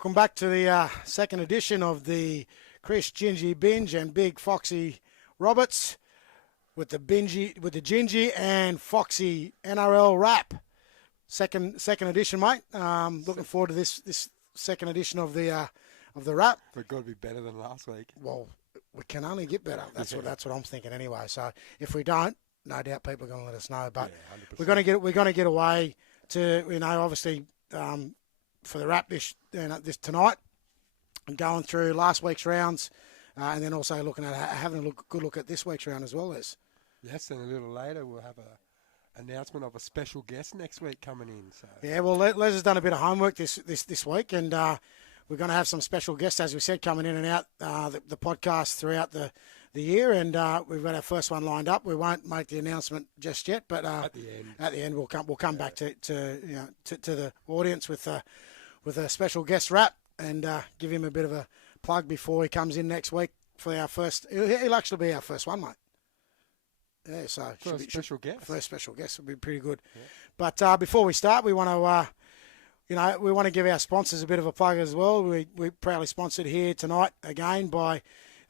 welcome back to the second edition of the Chris Gingy Binge and Big Foxy Roberts with the Gingy and Foxy NRL Rap. Second edition, mate. Looking forward to this second edition of the rap. But got to be better than last week. Well, we can only get better. That's what I'm thinking anyway. So if we don't, no doubt people are going to let us know. But we're going to get away to obviously for the rap this tonight, and going through last week's rounds, and then also looking at having a good look at this week's round as well, Les. Yes, and a little later we'll have a announcement of a special guest next week coming in. So yeah, well, Les has done a bit of homework this week, and we're going to have some special guests, as we said, coming in and out the podcast throughout the year, and we've got our first one lined up. We won't make the announcement just yet, but at the end we'll come back to the audience with a special guest rap, and give him a bit of a plug before he comes in next week for our first. He'll actually be our first one, mate. Yeah, so first special guest will be pretty good. Yeah. But before we start, we want to give our sponsors a bit of a plug as well. We're proudly sponsored here tonight again by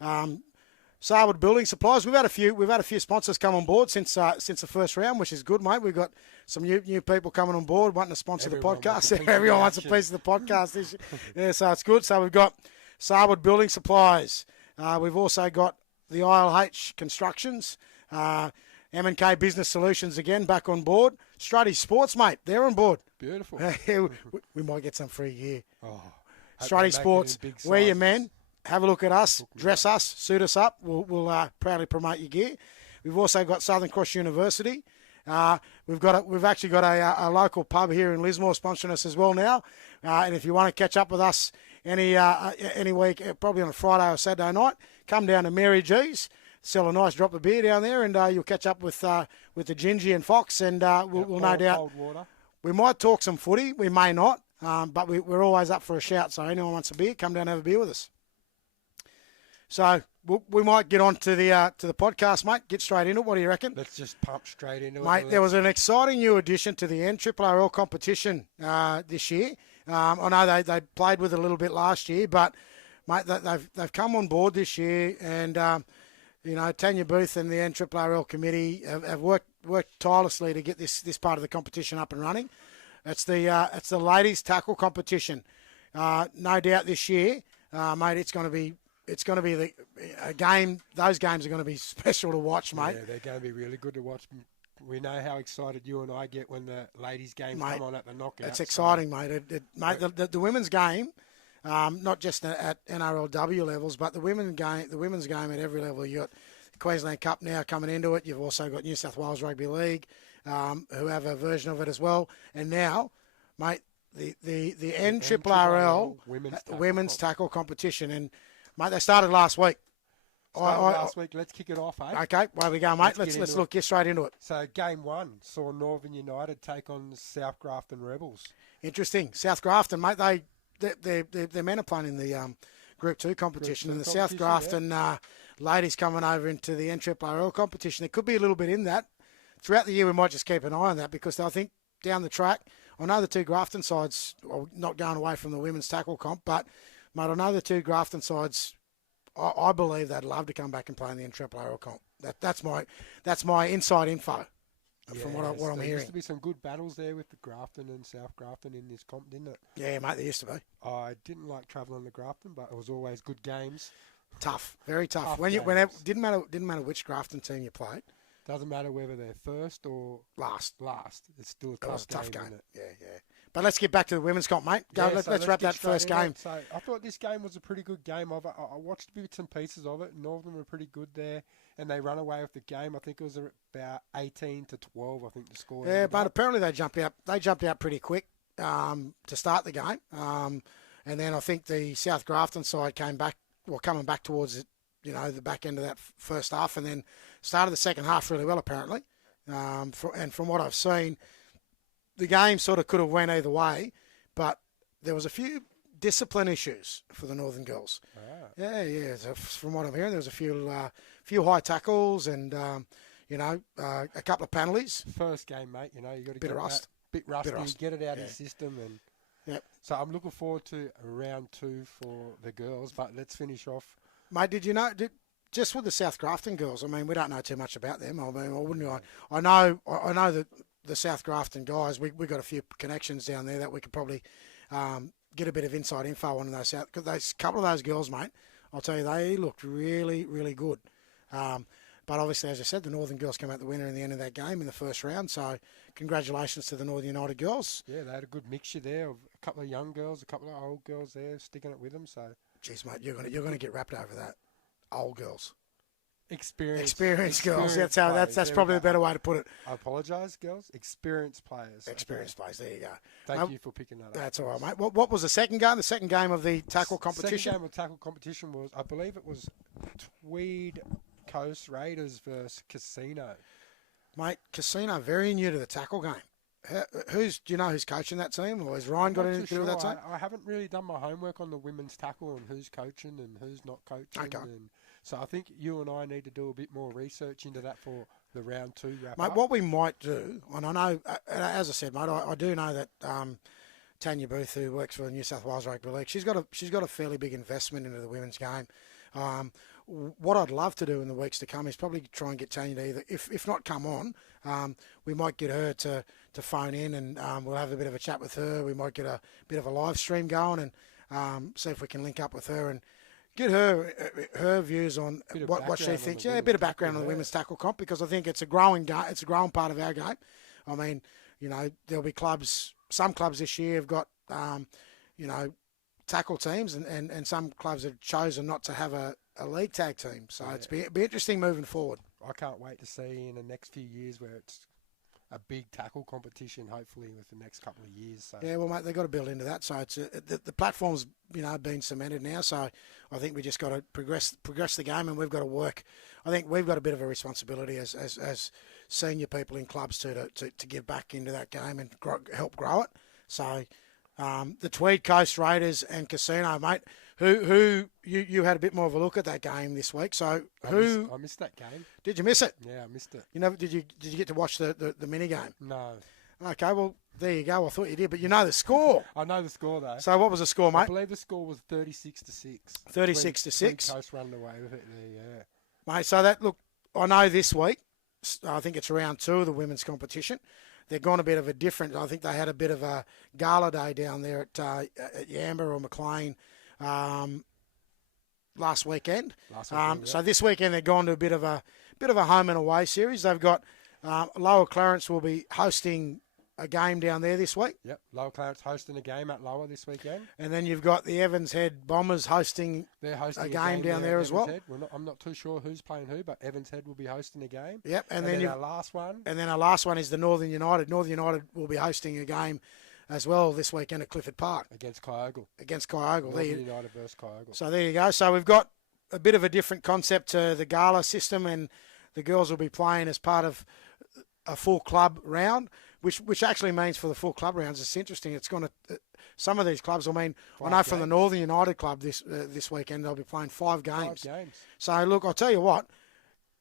Sarwood Building Supplies. We've had a few sponsors come on board since the first round, which is good, mate. We've got some new people coming on board wanting to sponsor the podcast. Everyone wants a piece of the podcast. Yeah, so it's good. So we've got Sarwood Building Supplies. We've also got the ILH Constructions. M&K Business Solutions again back on board. Strutty Sports, mate, they're on board. Beautiful. we might get some free gear. Oh, Strutty Sports, we're your men. Have a look at us, dress us, suit us up. We'll proudly promote your gear. We've also got Southern Cross University. We've actually got a local pub here in Lismore sponsoring us as well now. And if you want to catch up with us any week, probably on a Friday or Saturday night, come down to Mary G's. Sell a nice drop of beer down there, and you'll catch up with the Gingy and Fox, and we'll no doubt cold water. We might talk some footy. We may not, but we're always up for a shout. So anyone wants a beer, come down and have a beer with us. So we might get on to the podcast, mate. Get straight into it. What do you reckon? Let's just pump straight into it, mate. There was an exciting new addition to the Nrrrl competition this year. I know they played with it a little bit last year, but mate, they've come on board this year, and Tanya Booth and the Nrrrl committee have worked tirelessly to get this part of the competition up and running. It's the ladies tackle competition. No doubt this year, mate, it's going to be a game. Those games are going to be special to watch, mate. Yeah, they're going to be really good to watch. We know how excited you and I get when the ladies' games come on at the knockout. It's exciting, mate. Mate, the women's game. Not just at NRLW levels, but the women's game at every level. You've got the Queensland Cup now coming into it. You've also got New South Wales Rugby League, who have a version of it as well. And now, mate, the Nrrrl women's tackle competition. And, mate, they started last week. Last week. Let's kick it off, eh? Okay, where we go, mate. Let's get straight into it. So, game one saw Northern United take on South Grafton Rebels. Interesting. South Grafton, mate, their men are playing in the Group 2 competition, and the South Grafton ladies coming over into the Nrrrl competition. There could be a little bit in that. Throughout the year, we might just keep an eye on that, because I think down the track, I know the two Grafton sides are not going away from the women's tackle comp, but, mate, I know the two Grafton sides, I believe they'd love to come back and play in the Nrrrl comp. That's my inside info. From what I'm hearing. There used to be some good battles there with the Grafton and South Grafton in this comp, didn't it? Yeah, mate, there used to be. I didn't like travelling to Grafton, but it was always good games. Tough, very tough. Didn't matter which Grafton team you played. Doesn't matter whether they're first or last. It's still a tough game. Isn't it? Yeah. But let's get back to the women's comp, mate. Let's wrap that first game. So I thought this game was a pretty good game. I watched bits and pieces of it. Northern were pretty good there, and they run away with the game. I think it was about 18-12. I think the score. Yeah, but apparently they jumped out pretty quick to start the game, and then I think the South Grafton side coming back towards the back end of that first half, and then started the second half really well apparently. And from what I've seen, the game sort of could have went either way, but there was a few discipline issues for the Northern girls. Ah. Yeah. So from what I'm hearing, there was a few high tackles and a couple of penalties. First game, mate. You got to bit of rust. Bit rusty. Get it out of your system and. Yep. So I'm looking forward to round 2 for the girls. But let's finish off. Mate, did you know? Just with the South Grafton girls, I mean, we don't know too much about them. I mean, I know that the South Grafton guys, we got a few connections down there that we could probably get a bit of inside info on those South. Because those couple of those girls, mate, I'll tell you, they looked really, really good. But obviously, as I said, the Northern girls came out the winner in the end of that game in the first round. So congratulations to the Northern United girls. Yeah, they had a good mixture there of a couple of young girls, a couple of old girls there sticking it with them. So, jeez, mate, you're gonna get wrapped over that. Old girls. Experienced girls. That's probably a better way to put it. I apologise, girls. Experienced players. Experienced players. There you go. Thank you for picking that up. That's all right, mate. What was the second game? The second game of the tackle competition? Second game of tackle competition was, I believe it was Tweed Coast Raiders versus Casino. Mate, Casino very new to the tackle game. Do you know who's coaching that team, or has Ryan got anything to do with that team? I haven't really done my homework on the women's tackle and who's coaching and who's not coaching. Okay. So I think you and I need to do a bit more research into that for the round 2 wrap Mate, up. what we might do, and I know, as I said, mate, I do know that Tanya Booth, who works for the New South Wales Rugby League, she's got a fairly big investment into the women's game. What I'd love to do in the weeks to come is probably try and get Tanya to either, if not come on, we might get her to phone in and we'll have a bit of a chat with her. We might get a bit of a live stream going and see if we can link up with her and get her views on what she thinks. Yeah, a bit of background on the women's tackle comp, because I think it's a growing it's a growing part of our game. I mean, there'll be some clubs this year have got, tackle teams and some clubs have chosen not to have a league tag team. So it's be interesting moving forward. I can't wait to see in the next few years where it's a big tackle competition, hopefully, with the next couple of years. So. Yeah, well, mate, they've got to build into that. So it's the platform's been cemented now. So I think we just got to progress the game, and we've got to work. I think we've got a bit of a responsibility as senior people in clubs to give back into that game and help grow it. So the Tweed Coast Raiders and Casino, mate. Who you had a bit more of a look at that game this week? So I missed that game. Did you miss it? Yeah, I missed it. Did you get to watch the mini game? No. Okay, well there you go. I thought you did, but you know the score. I know the score though. So what was the score, mate? I believe the score was 36-6. 36-6. Coast run away with it there, yeah. Mate, so I know this week. I think it's round 2 of the women's competition. They've gone a bit of a different. I think they had a bit of a gala day down there at Yamba or Maclean. Last weekend. So this weekend they've gone to a bit of a home and away series. They've got Lower Clarence will be hosting a game down there this week. Yep, Lower Clarence hosting a game at Lower this weekend. And then you've got the Evans Head Bombers hosting a game down there as well. I'm not too sure who's playing who, but Evans Head will be hosting a game. Yep, and then our last one. And then our last one is the Northern United. Northern United will be hosting a game as well this weekend at Clifford Park. Against Kyogle. Northern United versus Kyogle. So there you go. So we've got a bit of a different concept to the gala system, and the girls will be playing as part of a full club round, which actually means for the full club rounds, it's interesting. It's going to some of these clubs. I mean, I know from the Northern United club this weekend they'll be playing 5 games. 5 games. So look, I'll tell you what.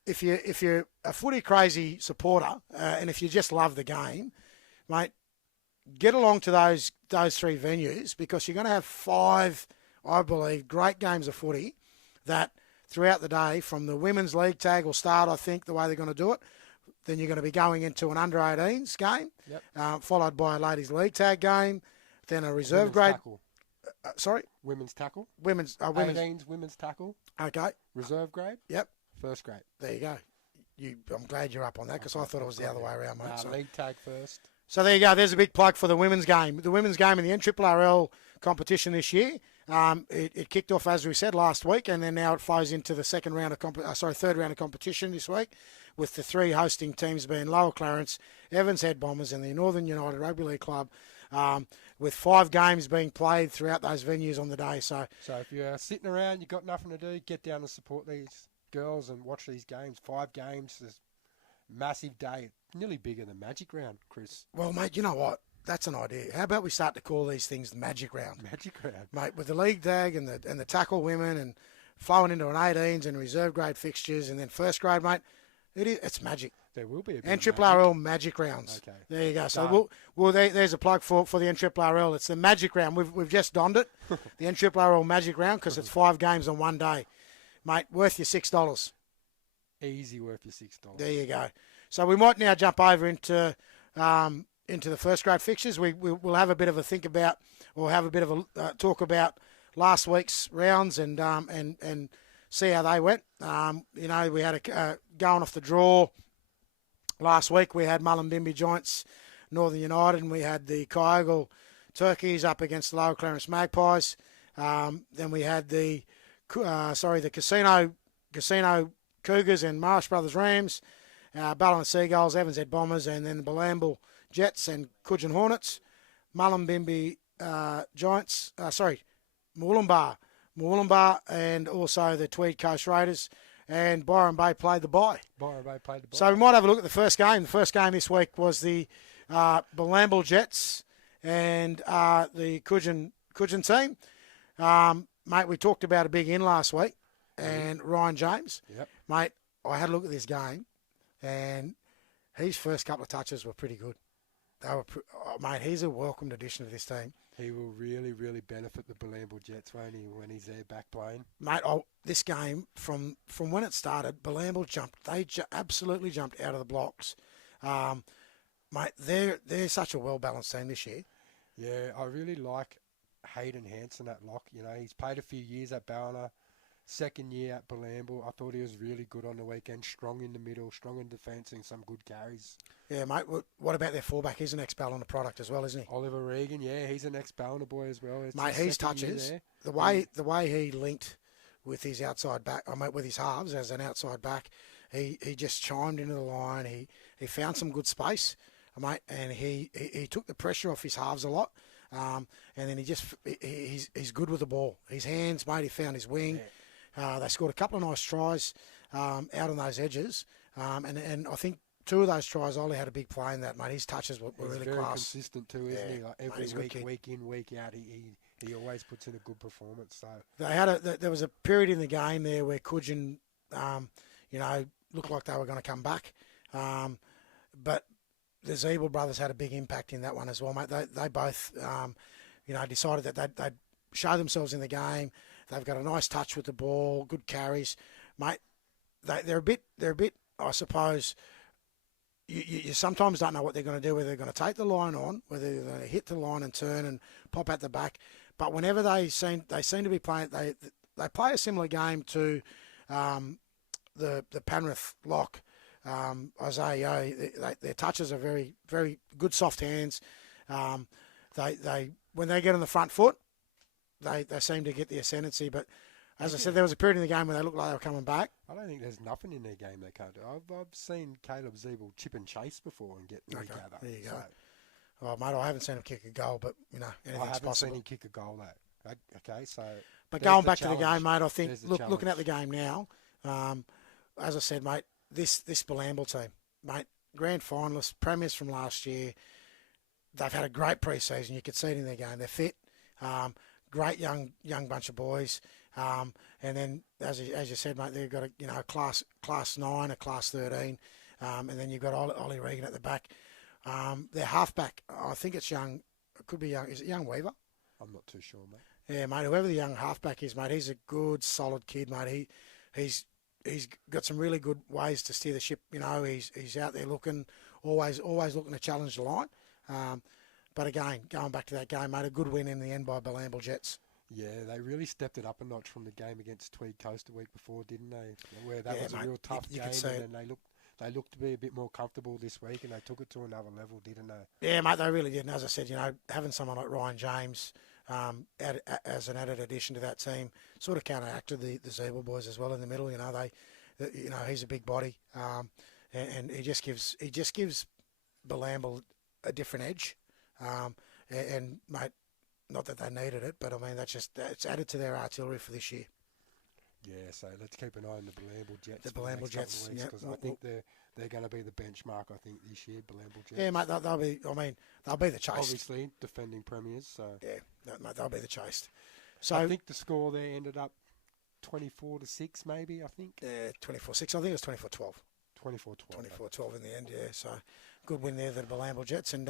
If you're a footy crazy supporter and if you just love the game, mate, get along to those 3 venues, because you're going to have 5, I believe, great games of footy that throughout the day, from the women's league tag will start, I think, the way they're going to do it. Then you're going to be going into an under-18s game, followed by a ladies' league tag game, then a reserve grade. Women's tackle. Women's 18s women's tackle. Okay. Reserve grade. Yep. First grade. There you go. I'm glad you're up on that, because I thought it was the other way around, mate. League tag first. So there you go. There's a big plug for the women's game. The women's game in the Nrrrl competition this year. It kicked off, as we said, last week, and then now it flows into the third round of competition this week, with the 3 hosting teams being Lower Clarence, Evans Head Bombers, and the Northern United Rugby League Club, with 5 games being played throughout those venues on the day. So if you're sitting around, you've got nothing to do, get down and support these girls and watch these games. 5 games, this massive day, nearly bigger than Magic Round, Chris. Well, mate, you know what? That's an idea. How about we start to call these things the Magic Round? Magic Round. Mate, with the league tag and the tackle women and flowing into an 18s and reserve grade fixtures and then first grade, mate, it's magic. There will be a bit Nrrrl Magic Rounds. Okay. There you go. So there's a plug for the Nrrrl. It's the Magic Round. We've just donned it, the Nrrrl Magic Round, because it's 5 games on one day, mate. Worth your $6. Easy worth your $6. There you go. So we might now jump over into the first grade fixtures. We'll have a bit of a think about, or have a bit of a talk about last week's rounds and see how they went. We had going off the draw last week. We had Mullumbimby Giants, Northern United, and we had the Kyogle Turkeys up against the Lower Clarence Magpies. Then we had the Casino Cougars and Marsh Brothers Rams, Ballina Seagulls, Evans Head Bombers, and then the Balamble Jets and Coogin Hornets, Mullumbimby Giants, Moolumbar, and also the Tweed Coast Raiders, and Byron Bay played the bye. So we might have a look at the first game. The first game this week was the Balamble Jets and the Coogin team. Mate, we talked about a big in last week, and Ryan James. Yep. Mate, I had a look at this game, and his first couple of touches were pretty good. Mate, he's a welcomed addition to this team. He will really, really benefit the Balamble Jets, won't he, when he's there back playing? Mate, this game, from when it started, Balamble jumped. They absolutely jumped out of the blocks. Mate, they're such a well-balanced team this year. Yeah, I really like Hayden Hanson at lock. He's played a few years at Ballina. Second year at Balamble, I thought he was really good on the weekend. Strong in the middle, strong in defence, and some good carries. Yeah, mate. What about their fullback? He's an ex-Ballina product as well, isn't he? Oliver Regan, yeah, he's an ex-Ballina boy as well. It's mate, his touches, the way he linked with his outside back, with his halves as an outside back, he just chimed into the line. He found some good space, mate, and he took the pressure off his halves a lot. And then he's good with the ball. His hands, mate. He found his wing. Yeah. They scored a couple of nice tries out on those edges, and I think 2 of those tries, Ollie had a big play in that, mate. His touches were really very class. Consistent too, isn't he? Like every week in, week out, he always puts in a good performance. So there was a period in the game there where Coogin, looked like they were going to come back, but the Zeeble brothers had a big impact in that one as well, mate. They both, decided that they'd show themselves in the game. They've got a nice touch with the ball, good carries, mate. They're a bit. I suppose you sometimes don't know what they're going to do. Whether they're going to take the line on, whether they're going to hit the line and turn and pop at the back. But whenever they seem to be playing, they play a similar game to the Penrith lock. Isaiah, their touches are very, very good, soft hands. They when they get on the front foot, they seem to get the ascendancy. But as I said, there was a period in the game where they looked like they were coming back. I don't think there's nothing in their game they can't do. I've seen Caleb Zeeble chip and chase before and get regather. There you go. Oh, mate, I haven't seen him kick a goal, but anything's possible. I haven't seen him kick a goal though. Okay, so. But going back to the game, mate, I think looking at the game now, as I said, mate, this Balamble team, mate, grand finalists, premiers from last year. They've had a great pre-season. You could see it in their game. They're fit. Great young bunch of boys. And then, as you said, mate, they've got a class 9, a class 13, and then you've got Ollie Regan at the back. Their halfback, I think it's young. It could be young. Is it young Weaver? I'm not too sure, mate. Yeah, mate. Whoever the young halfback is, mate, he's a good, solid kid, mate. He's got some really good ways to steer the ship. He's out there looking, always looking to challenge the line. But again, going back to that game, mate, a good win in the end by Balamble Jets. Yeah, they really stepped it up a notch from the game against Tweed Coast a week before, didn't they? Where that was a real tough game, and then they looked to be a bit more comfortable this week, and they took it to another level, didn't they? Yeah, mate, they really did. And as I said, having someone like Ryan James as an added addition to that team sort of counteracted the Zeeble boys as well in the middle. He's a big body, and he just gives Balamble a different edge. And mate, not that they needed it, but I mean it's added to their artillery for this year. Yeah, so let's keep an eye on the Balamble Jets. The Balamble Jets, because I think they're going to be the benchmark. I think this year, Balamble Jets. Yeah, mate, they'll be the chase. Obviously, defending premiers. So yeah, mate, they'll be the chase. So I think the score there ended up 24-6, maybe. I think. Yeah, 24-6. I think it was 24-12. 24-12. 24-12 in the end, yeah. So good win there, the Balambal Jets. And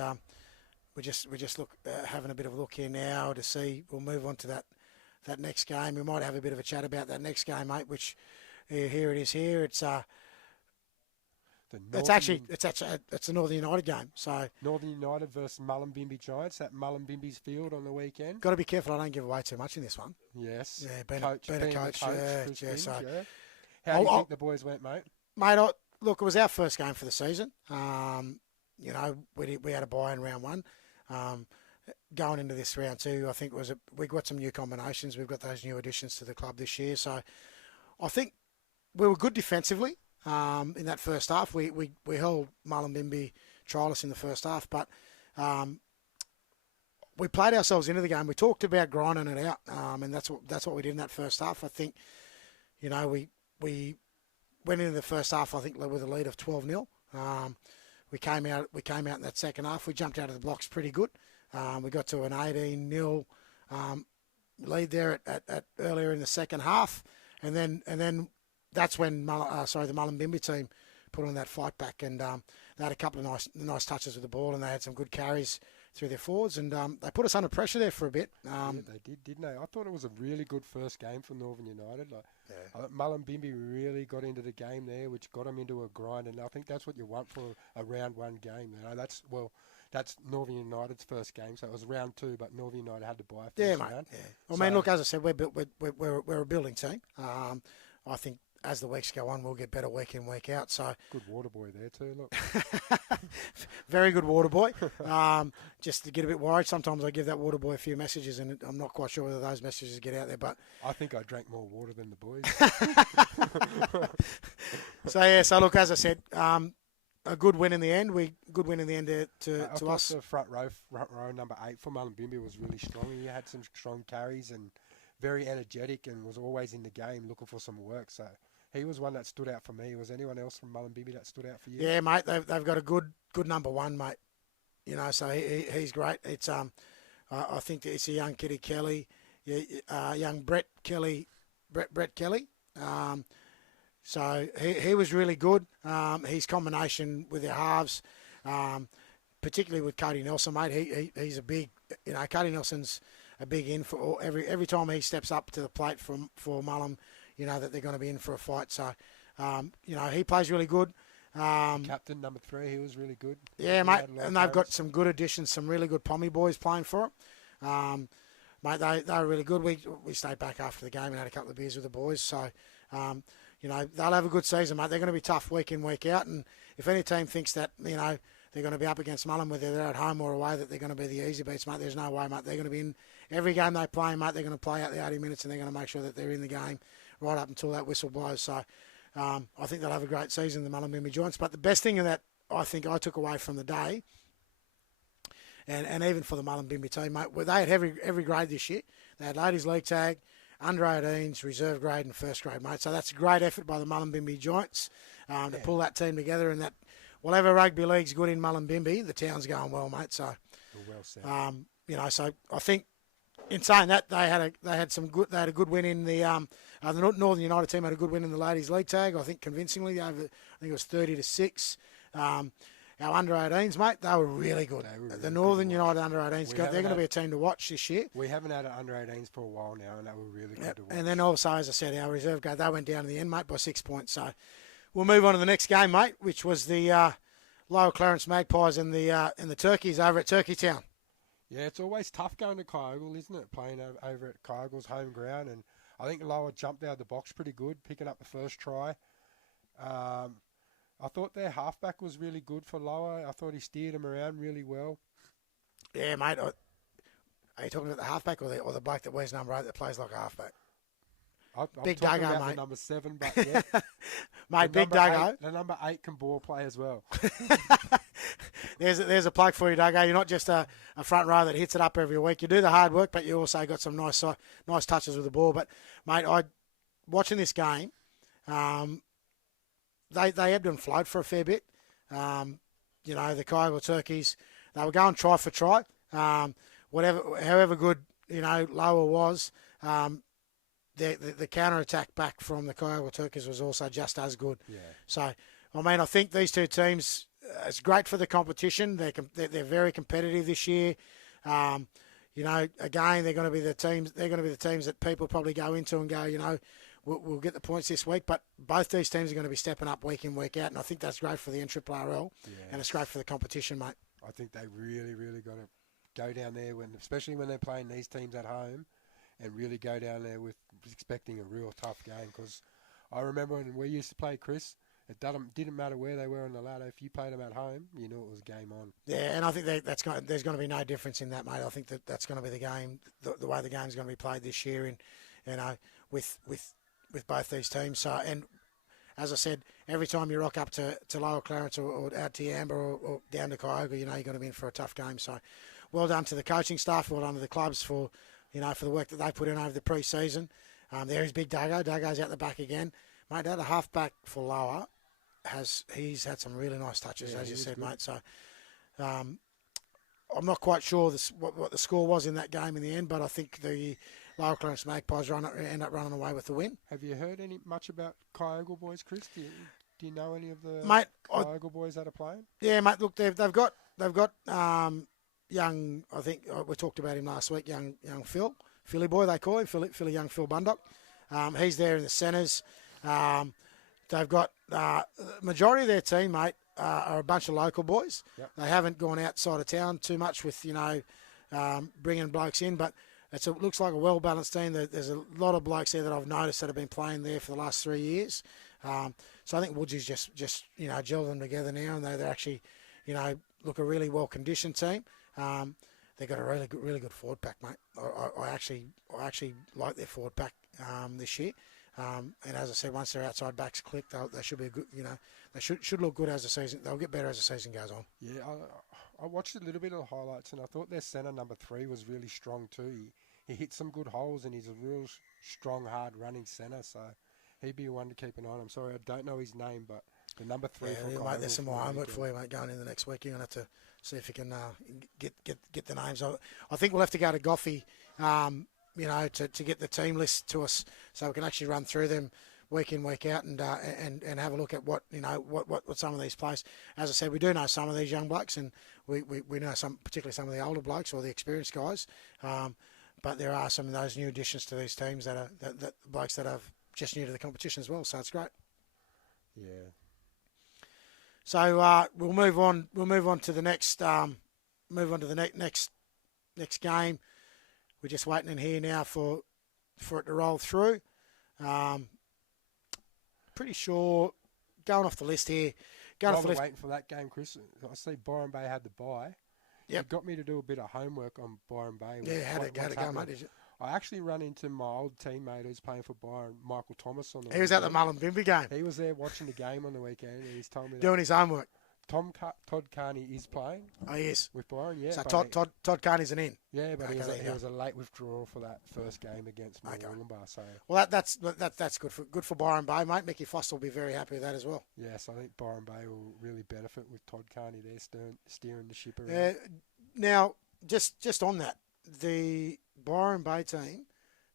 we just look having a bit of a look here now to see. We'll move on to that next game. We might have a bit of a chat about that next game, mate, which here it is here. It's a Northern United game. So Northern United versus Mullumbimby Giants at Mullumbimby's field on the weekend. Got to be careful I don't give away too much in this one. Yes. Yeah, being being a coach. Yeah. So how do you think the boys went, mate? Mate, look, it was our first game for the season. You know, we had a bye in round one. Going into this round two, I think we got some new combinations. We've got those new additions to the club this year. So I think we were good defensively in that first half. We held Mullumbimby trialists in the first half, but we played ourselves into the game. We talked about grinding it out, and that's what we did in that first half. I think, you know, we went into the first half, I think, with a lead of 12-0. We came out in that second half. We jumped out of the blocks pretty good. We got to an 18-0 lead there at earlier in the second half, and then that's when the Mullumbimby team put on that fight back, and they had a couple of nice touches with the ball, and they had some good carries through their forwards, and they put us under pressure there for a bit. Yeah, they did, didn't they? I thought it was a really good first game for Northern United. Mullumbimby really got into the game there, which got them into a grind, and I think that's what you want for a round one game. You know, that's Northern United's first game, so it was round two, but Northern United had to buy a first round. Yeah. I mean, look, as I said, we're a building team. I think as the weeks go on, we'll get better week in, week out. So good water boy there too. Look, very good water boy. Just to get a bit worried, sometimes I give that water boy a few messages, and I'm not quite sure whether those messages get out there. But I think I drank more water than the boys. So look, as I said, a good win in the end. Good win in the end to us. The front row number 8 for Mullumbimby was really strong. He had some strong carries and very energetic, and was always in the game looking for some work. So he was one that stood out for me. Was anyone else from Mullumbimby that stood out for you? Yeah, mate. They've got a good number 1, mate. You know, so he's great. It's I think it's a young Kitty Kelly, young Brett Kelly. So he was really good. His combination with their halves, particularly with Cody Nelson, mate. He's a big, you know, Cody Nelson's a big in for every time he steps up to the plate for Mullum, you know that they're going to be in for a fight. So, you know, he plays really good. Captain number 3, he was really good. Yeah, mate, and they've got some good additions, some really good Pommy boys playing for them. Mate, they were really good. We stayed back after the game and had a couple of beers with the boys. So, you know, they'll have a good season, mate. They're going to be tough week in, week out. And if any team thinks that, you know, they're going to be up against Mullum, whether they're at home or away, that they're going to be the easy beats, mate, there's no way, mate. They're going to be in every game they play, mate. They're going to play out the 80 minutes, and they're going to make sure that they're in the game right up until that whistle blows. So I think they'll have a great season, the Mullumbimby Giants. But the best thing that I think I took away from the day, and even for the Mullumbimby team, mate, they had every grade this year. They had ladies league tag, under 18s, reserve grade, and first grade, mate. So that's a great effort by the Mullumbimby Giants to pull that team together. And that, whatever rugby league's good in Mullumbimby, the town's going well, mate. So, well said. You know, so I think in saying that, they had a good win in the Northern United team had a good win in the ladies league tag. I think convincingly I think it was 30-6. Our under-18s, mate, they were really good. The Northern United under-18s, they're going to be a team to watch this year. We haven't had an under-18s for a while now, and they were really good to watch. And then also, as I said, our reserve grade, they went down in the end, mate, by 6 points. So we'll move on to the next game, mate, which was the Lower Clarence Magpies and the Turkeys over at Turkey Town. Yeah, it's always tough going to Kyogle, isn't it? Playing over at Kyogle's home ground, and I think Lower jumped out of the box pretty good, picking up the first try. I thought their halfback was really good for Lower. I thought he steered him around really well. Yeah, mate. Are you talking about the halfback or the bloke that wears number 8 that plays like a halfback? I'm Big talking Duggo, about mate. the number 7, but yeah. Mate, Big Duggo. The number 8 can ball play as well. There's a plug for you, Duggo. You're not just a front row that hits it up every week. You do the hard work, but you also got some nice touches with the ball. But, mate, watching this game, they ebbed and flowed for a fair bit. You know, the Kyogle Turkeys, they were going try for try. However good, you know, Lower was, the counter-attack back from the Kyogle Turkeys was also just as good. Yeah. So I mean, I think these two teams, it's great for the competition. They're very competitive this year. You know, again, they're going to be the teams. They're going to be the teams that people probably go into and go, you know, we'll get the points this week. But both these teams are going to be stepping up week in, week out, and I think that's great for the Nrrrl, and it's great for the competition, mate. I think they really, really got to go down there especially when they're playing these teams at home, and really go down there with expecting a real tough game. Because I remember when we used to play, Chris, it didn't matter where they were on the ladder. If you played them at home, you knew it was game on. Yeah, and I think there's going to be no difference in that, mate. I think that's going to be the game, the way the game's going to be played this year, and you know, with both these teams. So, and as I said, every time you rock up to Lower Clarence or out to Yamba or down to Kyoga, you know you're going to be in for a tough game. So, well done to the coaching staff, well done to the clubs for the work that they put in over the pre-season. There is Big Duggo. Duggo's out the back again, mate. That halfback for Lower he's had some really nice touches, as you said, good, mate. So, I'm not quite sure what the score was in that game in the end, but I think the Lower Clarence Magpies end up running away with the win. Have you heard much about Kyoga boys, Chris? Do you know any of the Kyoga boys that are playing? Yeah, mate. Look, they've got young. I think we talked about him last week. Young Philly boy, they call him Philly young Phil Bundock. He's there in the centres. They've got majority of their team, mate, are a bunch of local boys. Yep. They haven't gone outside of town too much with bringing blokes in, but it looks like a well-balanced team. There's a lot of blokes there that I've noticed that have been playing there for the last 3 years. So I think Woodsy's just gelled them together now, and they're actually, look a really well-conditioned team. They've got a really good forward pack, mate. I actually like their forward pack this year. And as I said, once their outside backs click, they should be a good. They should look good as the season. They'll get better as the season goes on. Yeah, I watched a little bit of the highlights, and I thought their centre number 3 was really strong too. He hit some good holes, and he's a real strong, hard running centre. So he'd be one to keep an eye on. I'm sorry, I don't know his name, but the number 3. Yeah, mate, there's some more homework for you, mate. Going in the next week, you're gonna have to see if you can get the names. I think we'll have to go to Goffey. To get the team list to us, so we can actually run through them week in, week out, and have a look at what some of these players. As I said, we do know some of these young blokes, and we know particularly some of the older blokes or the experienced guys. But there are some of those new additions to these teams that blokes that are just new to the competition as well. So it's great. Yeah. So we'll move on. We'll move on to the next. Move on to the next game. We're just waiting in here now for it to roll through. Pretty sure, going off the list here. While we're waiting for that game, Chris, I see Byron Bay had the bye. Yep. You got me to do a bit of homework on Byron Bay. Yeah, how'd it go, mate? Did you? I actually run into my old teammate who's playing for Byron, Michael Thomas, on the He was at the Mullumbimby game. He was there watching the game on the weekend, and he's told me doing his homework. Todd Carney is playing. Oh, yes. With Byron, yeah. So Todd Carney's an in. Yeah, but he was a late withdrawal for that first game against Mooloolaba. So that's good for Byron Bay, mate. Mickey Foster will be very happy with that as well. Yes, I think Byron Bay will really benefit with Todd Carney there steering the ship around. Now, just on that, the Byron Bay team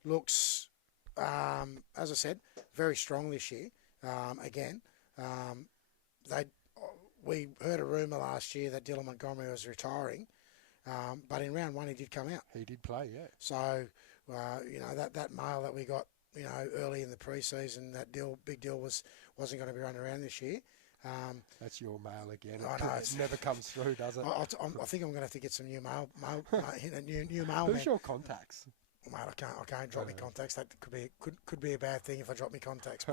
looks, as I said, very strong this year. Again, we heard a rumour last year that Dylan Montgomery was retiring, but in round 1 he did come out. He did play, yeah. So, that mail that we got, early in the pre-season, that big deal wasn't going to be running around this year. That's your mail again. I know. It never comes through, does it? I think I'm going to have to get some new mail new mail. Who's your contacts? Mate, I can't drop me contacts. That could be a bad thing if I drop me contacts.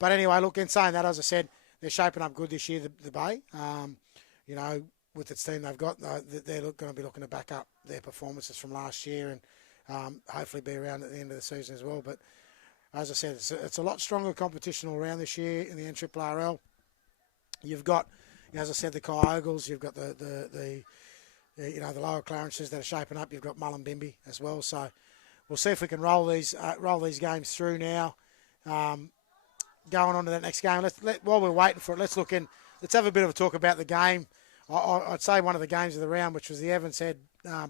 But anyway, look, in saying that, as I said, they're shaping up good this year, the Bay. With its team they've got, they're going to be looking to back up their performances from last year and hopefully be around at the end of the season as well. But as I said, it's a lot stronger competition all around this year in the Nrrrl. You've got, as I said, the Kyogles. You've got the Lower Clarences that are shaping up. You've got Mullumbimby as well. So we'll see if we can roll these games through now. Going on to that next game. While we're waiting for it, let's have a bit of a talk about the game. I'd say one of the games of the round, which was the Evans Head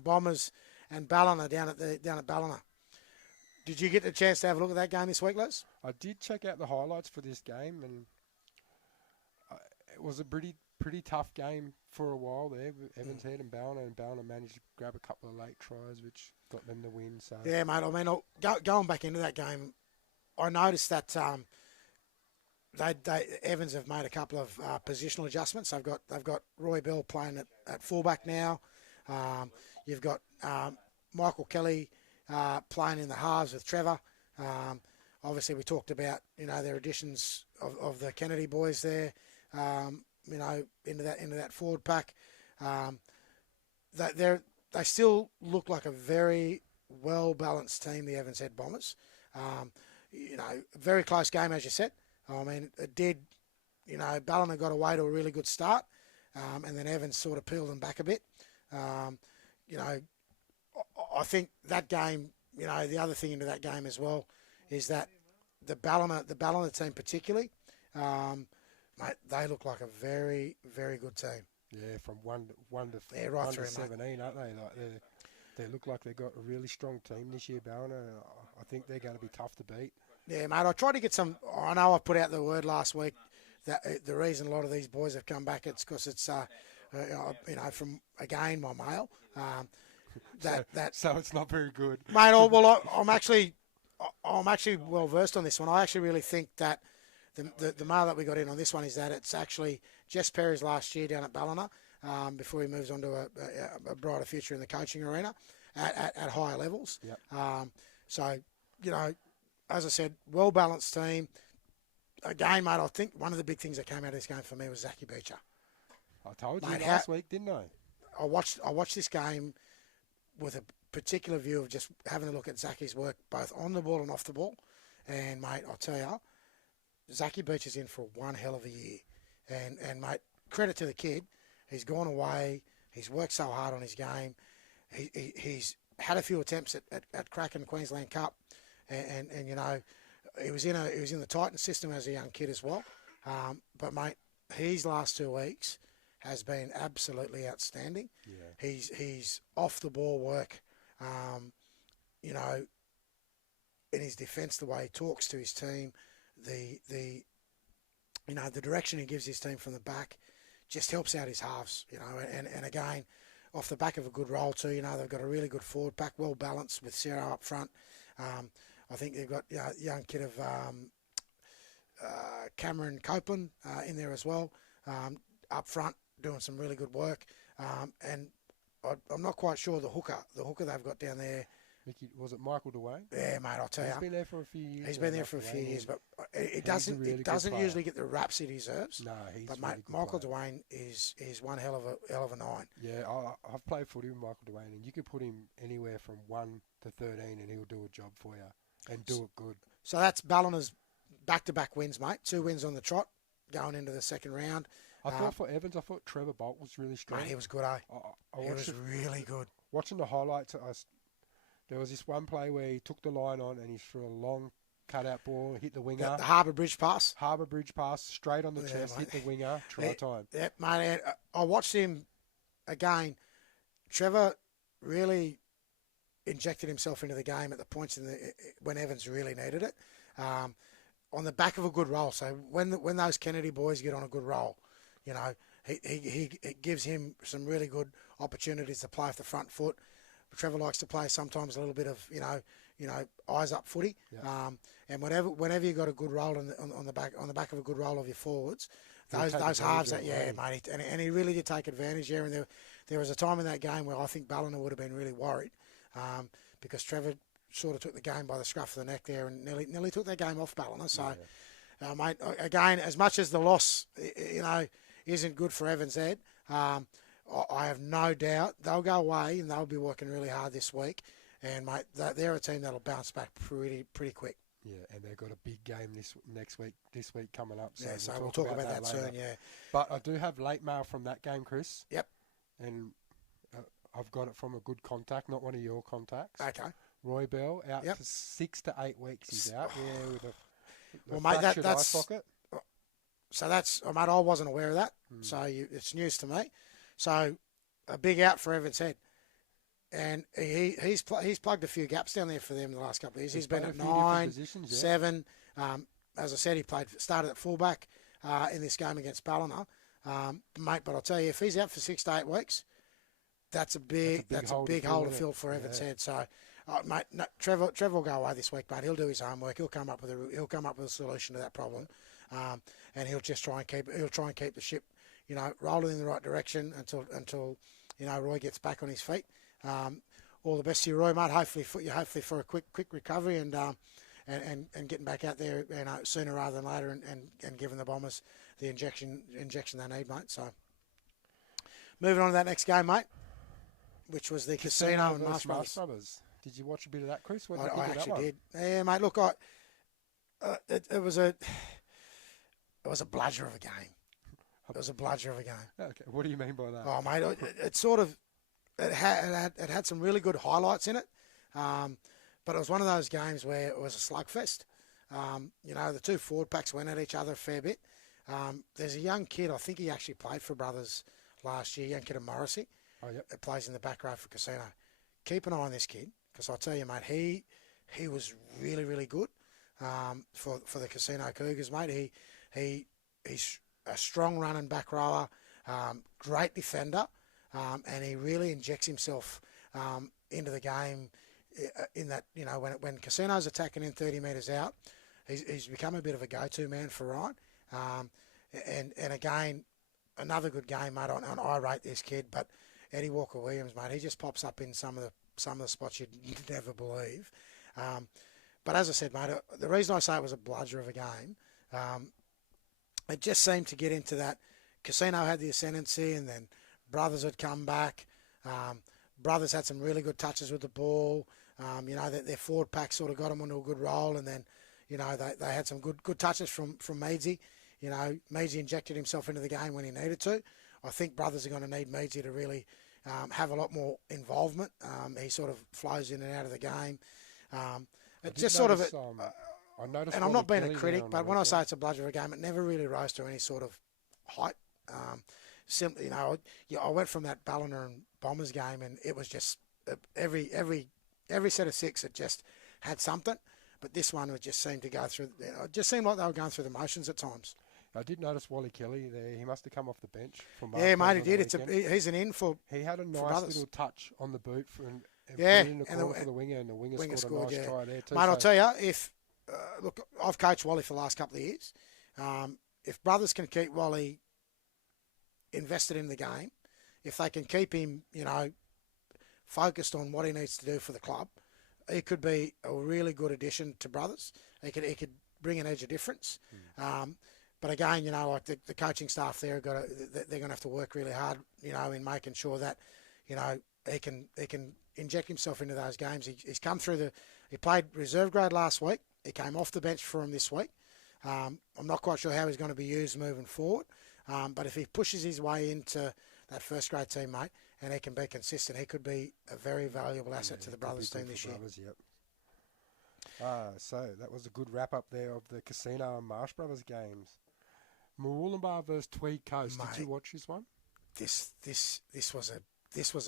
Bombers and Ballina down at Ballina. Did you get the chance to have a look at that game this week, Les? I did check out the highlights for this game, and it was a pretty tough game for a while there. Evans Head and Ballina managed to grab a couple of late tries, which got them the win. So Yeah, mate. I mean, going back into that game, I noticed that Evans have made a couple of positional adjustments. They've got Roy Bell playing at fullback now. You've got Michael Kelly playing in the halves with Trevor. Obviously, we talked about their additions of the Kennedy boys there. Into that forward pack. They still look like a very well balanced team, the Evans Head Bombers. Very close game, as you said. I mean, it did. Ballina got away to a really good start, and then Evans sort of peeled them back a bit. I think that game. The other thing into that game as well is that the Ballina team particularly, mate, they look like a very, very good team. Yeah, from one to right through, 17, mate. aren't they? Like they look like they've got a really strong team this year, Ballina. I think they're going to be tough to beat. Yeah, mate. I tried to get some. I know I put out the word last week that the reason a lot of these boys have come back it's because it's from again my mail. So it's not very good, mate. I'm actually well versed on this one. I actually really think that the mail that we got in on this one is that it's actually Jess Perry's last year down at Ballina before he moves on to a brighter future in the coaching arena at higher levels. Yep. So, as I said, well-balanced team. Again, mate, I think one of the big things that came out of this game for me was Zachy Beecher. I told you last week, didn't I? I watched this game with a particular view of just having a look at Zachy's work both on the ball and off the ball. And, mate, I'll tell you, Zachy Beecher's in for one hell of a year. And mate, credit to the kid. He's gone away. He's worked so hard on his game. He's had a few attempts at cracking Queensland Cup. And he was in the Titan system as a young kid as well. But, mate, his last 2 weeks has been absolutely outstanding. Yeah. He's off the ball work. In his defence, the way he talks to his team, the direction he gives his team from the back just helps out his halves, and again, off the back of a good roll too, they've got a really good forward pack, well balanced with Sarah up front. I think they've got a young kid of Cameron Copeland in there as well, up front doing some really good work, and I'm not quite sure the hooker they've got down there. Mickey, was it Michael Dwayne? Yeah, mate, I'll tell you. He's been there for a few years. He's been there for a few years, but it doesn't usually get the raps he deserves. No, he's but really mate, good Michael player. Dwayne is one hell of a nine. Yeah, I've played footy with Michael Dwayne, and you could put him anywhere from 1 to 13, and he'll do a job for you and do it good. So that's Ballina's back-to-back wins, mate. 2 wins on the trot going into the second round. I thought for Evans, Trevor Bolt was really strong. Mate, he was good, eh? He was really good. Watching the highlights, there was this one play where he took the line on and he threw a long cut-out ball, hit the winger. The Harbour Bridge pass. Harbour Bridge pass, straight on the chest, mate. Hit the winger, try time. Yeah, mate, I watched him again. Trevor really injected himself into the game at the points when Evans really needed it. On the back of a good roll. So when those Kennedy boys get on a good roll, he gives him some really good opportunities to play off the front foot. Trevor likes to play sometimes a little bit of eyes up footy, and whenever you got a good roll on the back of a good roll of your forwards, those halves mate, and he really did take advantage there. And there was a time in that game where I think Ballina would have been really worried because Trevor sort of took the game by the scruff of the neck there and nearly took that game off Ballina. So, mate, again, as much as the loss isn't good for Evans Ed. I have no doubt they'll go away and they'll be working really hard this week. And, mate, they're a team that'll bounce back pretty quick. Yeah, and they've got a big game this week coming up. So we'll talk about that soon, yeah. But I do have late mail from that game, Chris. Yep. And I've got it from a good contact, not one of your contacts. Okay. Roy Bell, out for 6 to 8 weeks he's out. Yeah, with a mate, fractured eye that's... socket. So that's... mate, I wasn't aware of that. So it's news to me. So a big out for Evans Head. And he's plugged a few gaps down there for them the last couple of years. He's been at 9, 7. As I said, he started at fullback in this game against Ballina. Mate, but I'll tell you, if he's out for 6 to 8 weeks, that's a big hole to fill for Everton's head. So, mate, no, Trevor will go away this week, mate. He'll do his homework. He'll come up with a solution to that problem, and he'll just try and keep the ship, rolling in the right direction until Roy gets back on his feet. All the best to you, Roy, mate. Hopefully for a quick recovery and getting back out there, sooner rather than later, and giving the Bombers the injection they need, mate. So, moving on to that next game, mate, which was the Casino and Marsh Brothers. Did you watch a bit of that, Chris? I actually did. Yeah, mate. Look, it was a bludger of a game. It was a bludger of a game. Okay, what do you mean by that? Oh, mate, it had some really good highlights in it, but it was one of those games where it was a slugfest. The two forward packs went at each other a fair bit. There's a young kid, I think he actually played for Brothers last year, young kid of Morrissey. Oh, yep. That plays in the back row for Casino. Keep an eye on this kid, because I'll tell you, mate, he was really, really good for the Casino Cougars, mate. He's a strong running back rower, great defender, and he really injects himself into the game in that, when Casino's attacking in 30 metres out, he's become a bit of a go-to man for Ryan. And again, another good game, mate. I rate this kid, but Eddie Walker-Williams, mate, he just pops up in some of the spots you'd never believe. But as I said, mate, the reason I say it was a bludger of a game, it just seemed to get into that. Casino had the ascendancy, and then Brothers had come back. Brothers had some really good touches with the ball. Their forward pack sort of got them onto a good roll, and then, they had some good touches from Meadsy. Meadsy injected himself into the game when he needed to. I think Brothers are going to need Meadsy to really have a lot more involvement. He sort of flows in and out of the game. It just sort of... I noticed, and I'm not being a critic, but when I say it's a bludger of a game, it never really rose to any sort of height. Simply, I went from that Ballina and Bombers game, and it was just every set of six, it just had something. But this one would just seem to go through. It just seemed like they were going through the motions at times. I did notice Wally Kelly there. He must have come off the bench. Yeah, mate, he did. He's an in for. He had a nice little touch on the boot and put yeah, it in the corner for the winger, and the winger scored a nice try there too. Mate, I'll tell you, if look, I've coached Wally for the last couple of years. If Brothers can keep Wally invested in the game, if they can keep him, focused on what he needs to do for the club, he could be a really good addition to Brothers. He could bring an edge of difference. But again, like the coaching staff there they're going to have to work really hard, in making sure that, he can inject himself into those games. He's come through he played reserve grade last week. He came off the bench for him this week. I'm not quite sure how he's going to be used moving forward. But if he pushes his way into that first grade team, mate, and he can be consistent, he could be a very valuable asset to the Brothers team this year. Yep. So that was a good wrap up there of the Casino and Marsh Brothers games. Murwillumbah versus Tweed Coast. Mate, did you watch this one? This was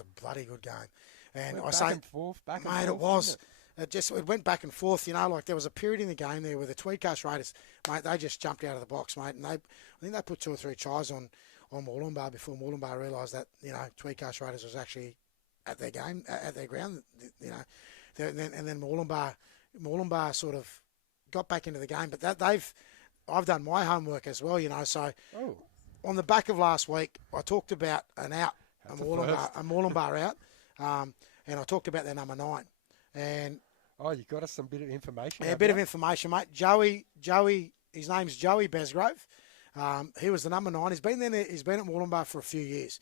a bloody good game, and back and forth, mate, it was. It went back and forth, like there was a period in the game there where the Tweed Coast Raiders, mate, they just jumped out of the box, mate, and I think they put 2 or 3 tries on Murwillumbah before Murwillumbah realised that, Tweed Coast Raiders was actually at their game, at their ground, and then Murwillumbah sort of got back into the game, but I've done my homework as well, so on the back of last week, I talked about an out, a Murwillumbah out, and I talked about their number 9, and you got us some bit of information. Yeah, a bit of information, mate. Joey, his name's Joey Besgrove. He was the number 9. He's been there. He's been at Murwillumbah for a few years.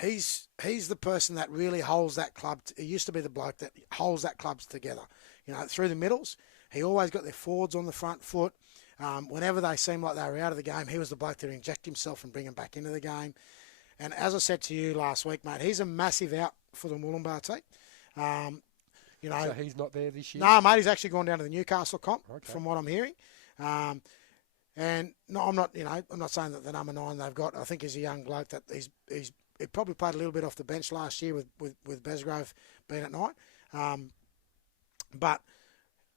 He's the person that really holds that club. He used to be the bloke that holds that club together. Through the middles, he always got their forwards on the front foot. Whenever they seemed like they were out of the game, he was the bloke to inject himself and bring them back into the game. And as I said to you last week, mate, he's a massive out for the Murwillumbah team. So he's not there this year? No, mate, he's actually gone down to the Newcastle comp, from what I'm hearing. And no, I'm not saying that the number 9 they've got, I think he's a young bloke that he probably played a little bit off the bench last year with Besgrove being at 9. But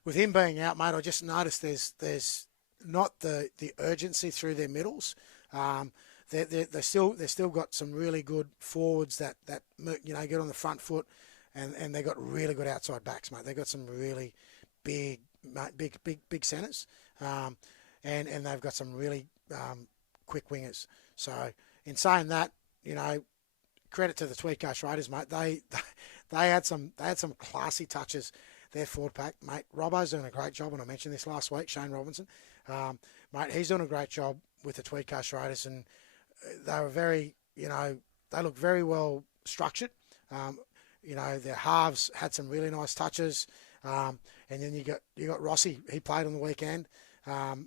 with him being out, mate, I just noticed there's not the urgency through their middles. they're still got some really good forwards that get on the front foot, and they got really good outside backs, mate. They got some really big centres, and they've got some really quick wingers. So in saying that, credit to the Tweed Coast Raiders, mate. They had some classy touches. Their forward pack, mate. Robbo's doing a great job, and I mentioned this last week. Shane Robinson, mate, he's doing a great job with the Tweed Coast Raiders, and they were very, they look very well structured. Their halves had some really nice touches, and then you got Rossi. He played on the weekend.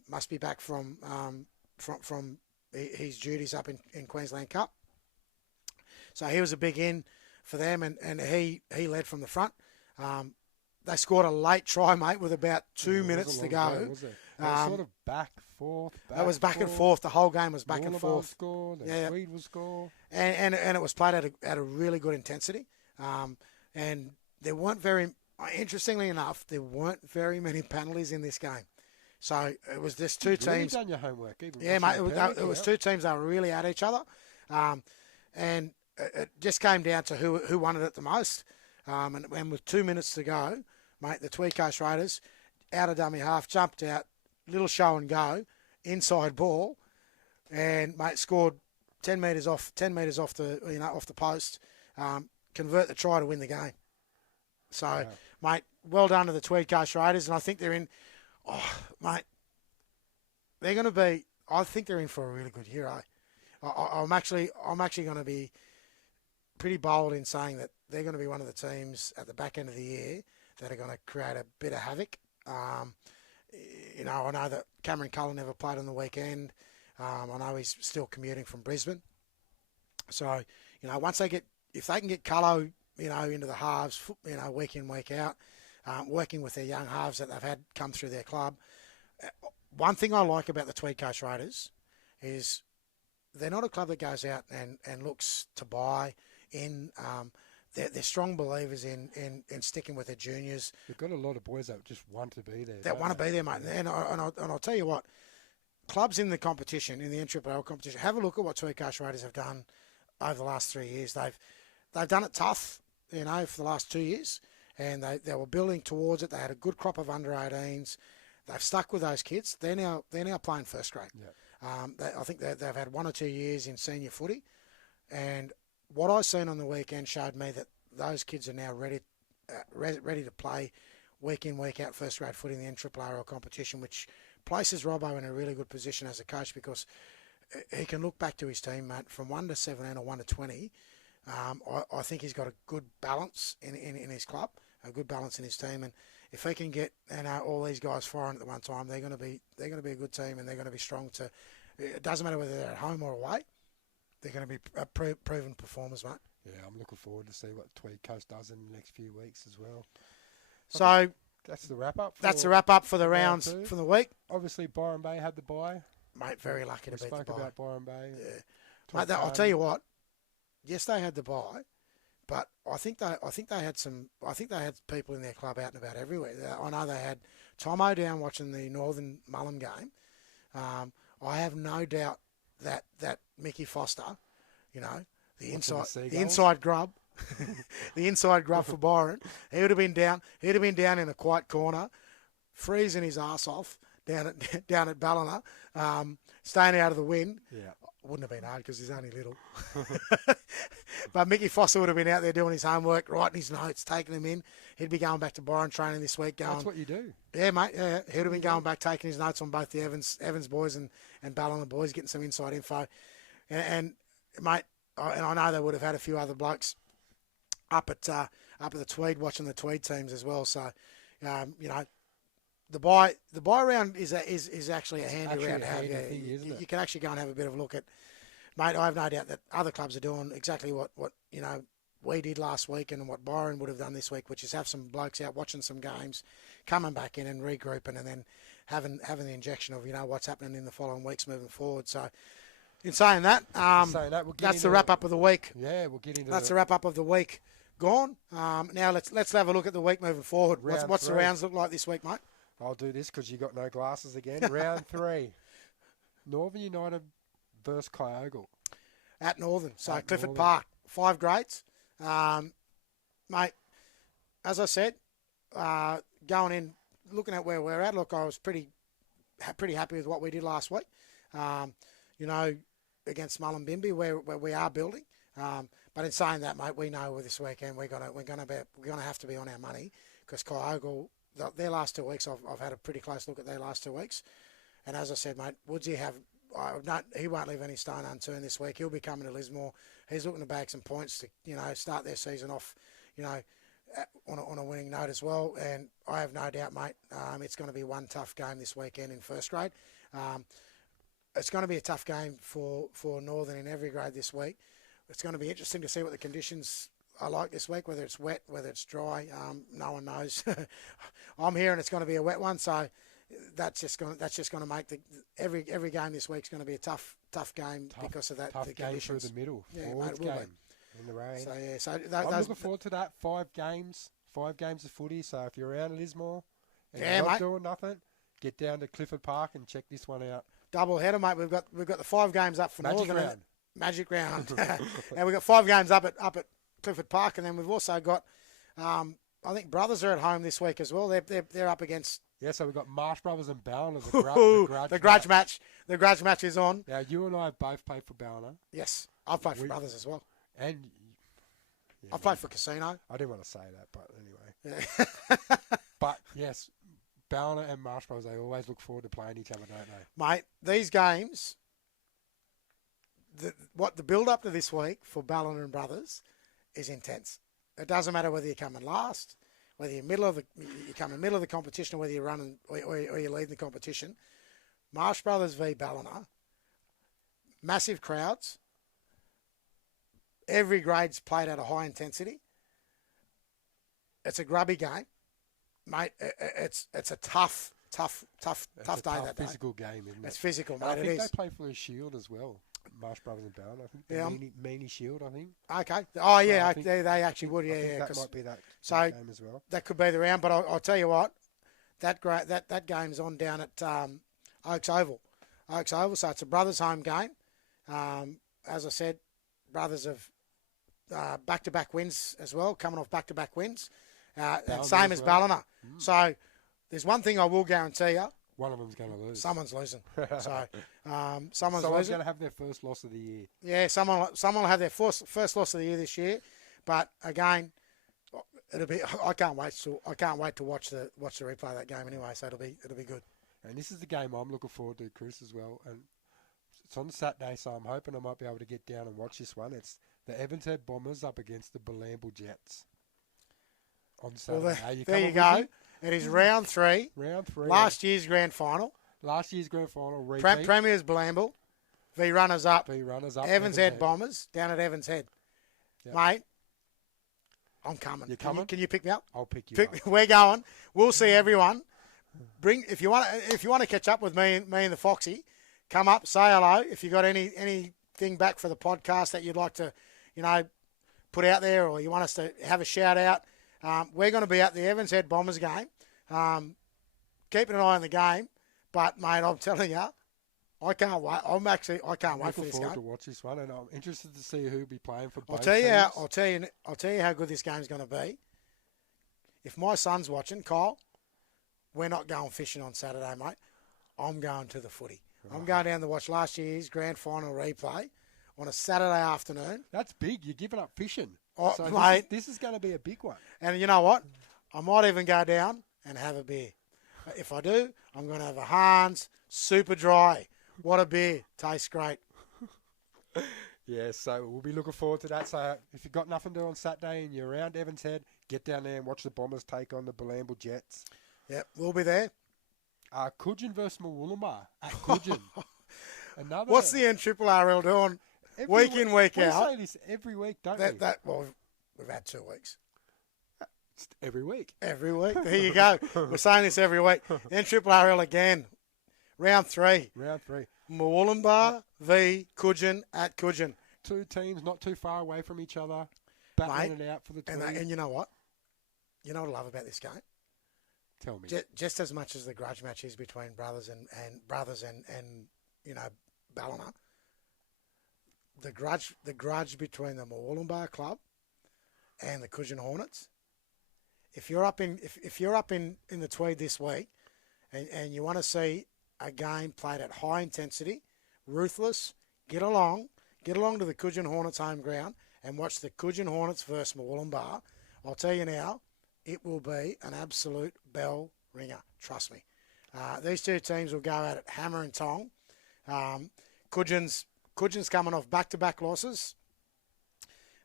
Must be back from his duties up in Queensland Cup. So he was a big in for them, and he led from the front. They scored a late try, mate, with about 2 minutes to go. Game, was it? It was sort of back, forth, It was back and forth. The whole game was back and forth. Scored, Tweed will score. And it was played at a really good intensity. And there weren't interestingly enough, there weren't very many penalties in this game. So it was just two teams. You've done your homework. Mate, it was two teams that were really at each other. And it just came down to who won it the most. And with 2 minutes to go, mate, the Tweed Coast Raiders, out of dummy half, jumped out, little show and go, inside ball, and mate scored 10 metres off the post, convert the try to win the game. So, mate, well done to the Tweed Coast Raiders, and I think they're in. Oh, mate, they're going to be. I think they're in for a really good year. I'm actually going to be pretty bold in saying that they're going to be one of the teams at the back end of the year that are going to create a bit of havoc. I know that Cameron Cullen never played on the weekend. I know he's still commuting from Brisbane. So, if they can get Cullo, into the halves, week in, week out, working with their young halves that they've had come through their club. One thing I like about the Tweed Coast Raiders is they're not a club that goes out and looks to buy in. They're strong believers in sticking with their juniors. They've got a lot of boys that just want to be there. That want to be there, mate. And I'll tell you what, clubs in the competition, in the Nrrrl competition, have a look at what Tweed Coast Raiders have done over the last 3 years. They've done it tough, for the last 2 years, and they were building towards it. They had a good crop of under-18s. They've stuck with those kids. They're now playing first grade. Yeah. I think they've had 1 or 2 years in senior footy, and what I seen on the weekend showed me that those kids are now ready to play week in, week out first grade footy in the Nrrrl competition, which places Robbo in a really good position as a coach because he can look back to his team, mate, from 1 to 17 or 1 to 20. I think he's got a good balance in his club, a good balance in his team, and if he can get all these guys firing at the one time, they're going to be a good team, and they're going to be strong. It doesn't matter whether they're at home or away. They're going to be proven performers, mate. Yeah, I'm looking forward to see what Tweed Coast does in the next few weeks as well. So that's the wrap up. That's the wrap up for the rounds for the week. Obviously, Byron Bay had the bye. Mate, very lucky to beat the bye. Spoke about Byron Bay. Yeah, mate. I'll tell you what. Yes, they had the bye, but I think they had people in their club out and about everywhere. I know they had Tomo down watching the Northern Mullum game. I have no doubt that Mickey Foster, the inside grub, the inside grub for Byron, he would have been down. He'd have been down in a quiet corner, freezing his ass off down at Ballina, staying out of the wind. Yeah. Wouldn't have been hard because he's only little. But Mickey Foster would have been out there doing his homework, writing his notes, taking them in. He'd be going back to Byron training this week. That's what you do. Yeah, mate. Yeah. He'd have been going back, taking his notes on both the Evans boys and Ballina boys, getting some inside info. And mate, I know they would have had a few other blokes up at the Tweed watching the Tweed teams as well. So, the buy round is actually a handy round. You can actually go and have a bit of a look at. Mate, I have no doubt that other clubs are doing exactly what we did last week and what Byron would have done this week, which is have some blokes out watching some games, coming back in and regrouping, and then having the injection of what's happening in the following weeks moving forward. So, in saying that, that's the wrap up of the week. Yeah, we'll get into that's the wrap up of the week. Gone. Now let's have a look at the week moving forward. What's the rounds look like this week, mate? I'll do this because you got no glasses again. Round 3. Northern United versus Kyogle. At Northern. So At Clifford Northern. Park. 5 grades. Mate, as I said, going in, looking at where we're at, look, I was pretty happy with what we did last week. You know, against Mullumbimby, where we are building. But in saying that, mate, we know this weekend we're gonna have to be on our money because Kyogle, their last 2 weeks, I've had a pretty close look at their last 2 weeks, and as I said, mate, Woodsy he won't leave any stone unturned this week. He'll be coming to Lismore. He's looking to bag some points to start their season off, on a winning note as well. And I have no doubt, mate, it's going to be one tough game this weekend in first grade. It's going to be a tough game for Northern in every grade this week. It's going to be interesting to see what the conditions are like this week, whether it's wet, whether it's dry. No one knows. I'm hearing it's going to be a wet one, so that's just going to make every game this week's going to be a tough game because of that. Tough the game conditions. through the middle. Yeah, Forwards mate, game in the rain. So yeah, so I'm looking forward to that. 5 games of footy. So if you're around Lismore and you're not doing nothing, get down to Clifford Park and check this one out. Double header, mate. We've got the 5 games up for Magic Northern. round. Magic round. And we've got 5 games up at Clifford Park, and then we've also got I think Brothers are at home this week as well. They're up against. Yeah, so we've got Marsh Brothers and Ballina. The grudge match. The grudge match is on. Now, you and I have both played for Ballina. Yes, I've played for Brothers as well. And I've played for Casino. I didn't want to say that, but anyway. Yeah. But yes, Ballina and Marsh Brothers, they always look forward to playing each other, don't they? Mate, these games, the build-up to this week for Ballina and Brothers is intense. It doesn't matter whether you're coming last, whether you're you come in the middle of the competition, or whether you're running or you're leading the competition. Marsh Brothers v Ballina, massive crowds. Every grade's played at a high intensity. It's a grubby game, mate. It's a tough day. That physical game, isn't it? It's physical, mate. I think it is. they play for a shield as well. Marsh Brothers and Ballina, I think. The Meanie Shield, I think. Okay. Oh, yeah, So they actually would. Yeah, that might be that game as well. That could be the round, but I'll tell you what, that game's on down at Oaks Oval. So it's a Brothers home game. As I said, Brothers have back-to-back wins as well, coming off back-to-back wins. And same as Ballina. So there's one thing I will guarantee you. One of them's going to lose. Someone's losing. So someone's losing. going to have their first loss of the year. Yeah, someone will have their first loss of the year this year. But again, it'll be. I can't wait to watch the replay of that game anyway. So it'll be good. And this is the game I'm looking forward to, Chris, as well. And it's on Saturday, so I'm hoping I might be able to get down and watch this one. It's the Evans Head Bombers up against the Belamble Jets on Saturday. Well, there you go. It is round 3. Round 3. Last year's grand final. Repeat. Premiers Belamble v runners up. Evans Head Head. Bombers down at Evans Head. Yep. Mate, I'm coming. You're coming? Can you pick me up? I'll pick you up. We're going. We'll see everyone. If you want to catch up with me and the Foxy, come up, say hello. If you got anything back for the podcast that you'd like to, put out there, or you want us to have a shout out, we're going to be at the Evans Head Bombers game. Keeping an eye on the game, but mate, I'm telling you, I can't wait. I can't wait for this game. Looking forward to watch this one, and I'm interested to see who'll be playing for both I'll tell you teams. how good this game's going to be. If my son's watching, Kyle, we're not going fishing on Saturday, mate. I'm going to the footy. Right. I'm going down to watch last year's grand final replay on a Saturday afternoon. That's big. You're giving up fishing. Oh, so mate, this is going to be a big one. And you know what? I might even go down and have a beer. If I do, I'm going to have a Hans Super Dry. What a beer. Tastes great. Yeah, so we'll be looking forward to that. So if you've got nothing to do on Saturday and you're around Evans Head, get down there and watch the Bombers take on the Belamble Jets. Yep, we'll be there. Coogin versus Murwillumbah at Coogin. What's the Nrrrl doing week in, week out? We say this every week, don't we? Well, we've had 2 weeks. Every week. Every week. There you go. We're saying this every week. Nrrrl again. Round 3. Murwillumbah v Coogin at Coogin. 2 teams not too far away from each other. Battling it out for the 20. And you know what? You know what I love about this game? Tell me. Just as much as the grudge match is between brothers and Ballina, the grudge between the Moolumbar Club and the Coogin Hornets. If you're up in the Tweed this week, and you want to see a game played at high intensity, ruthless, get along to the Coogin Hornets home ground and watch the Coogin Hornets versus Moolumbar. I'll tell you now, it will be an absolute bell ringer. Trust me. These two teams will go at it hammer and tong. Coogins coming off back-to-back losses.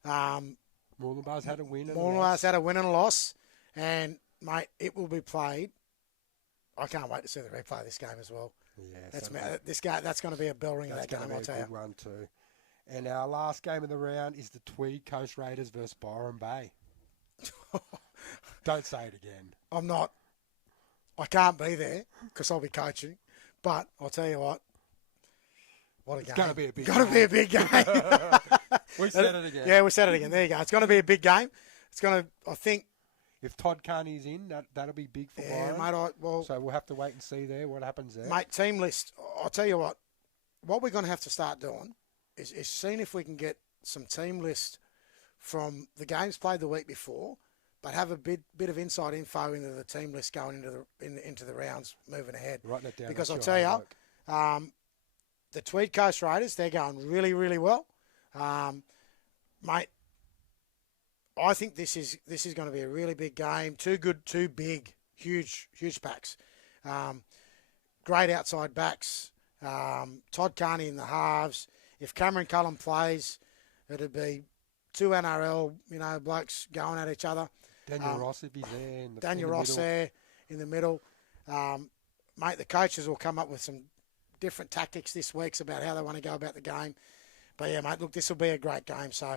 Moolumbar's had a win and a loss. And, mate, it will be played. I can't wait to see the replay of this game as well. Yeah, that's going to be a bell ringer, that game, I'll tell you. That's going to be a good one too. And our last game of the round is the Tweed Coast Raiders versus Byron Bay. Don't say it again. I'm not. I can't be there because I'll be coaching. But I'll tell you what a game. It's going to be a big game. Be a big game. We said it again. Yeah, we said it again. There you go. It's going to be a big game. It's going to, I think. If Todd Carney's in, that'll be big for Byron. Mate, so we'll have to wait and see what happens there. Mate, team list, I'll tell you what we're going to have to start doing is seeing if we can get some team list from the games played the week before, but have a bit of inside info into the team list going into the rounds moving ahead. Writing it down. Because I'll tell you, the Tweed Coast Raiders, they're going really, really well. Mate, I think this is going to be a really big game. Two big, huge packs. Great outside backs. Todd Carney in the halves. If Cameron Cullen plays, it'd be two NRL, blokes going at each other. Daniel Ross if he's there. Daniel Ross there in the middle. Mate, the coaches will come up with some different tactics this week about how they want to go about the game. But yeah, mate, look, this will be a great game. So,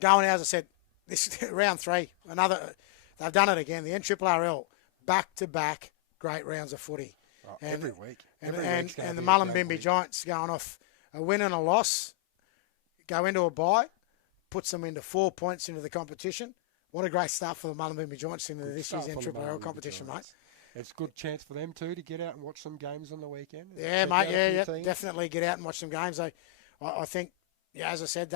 going as I said, this round 3, they've done it again. The NRRL, back-to-back great rounds of footy. Every week. And the Mullumbimby Giants going off a win and a loss, go into a bye, puts them into 4 points into the competition. What a great start for the Mullumbimby Giants into this year's NRRL competition, mate. It's a good chance for them too to get out and watch some games on the weekend. Yeah, mate. Yeah, definitely get out and watch some games. I think, as I said,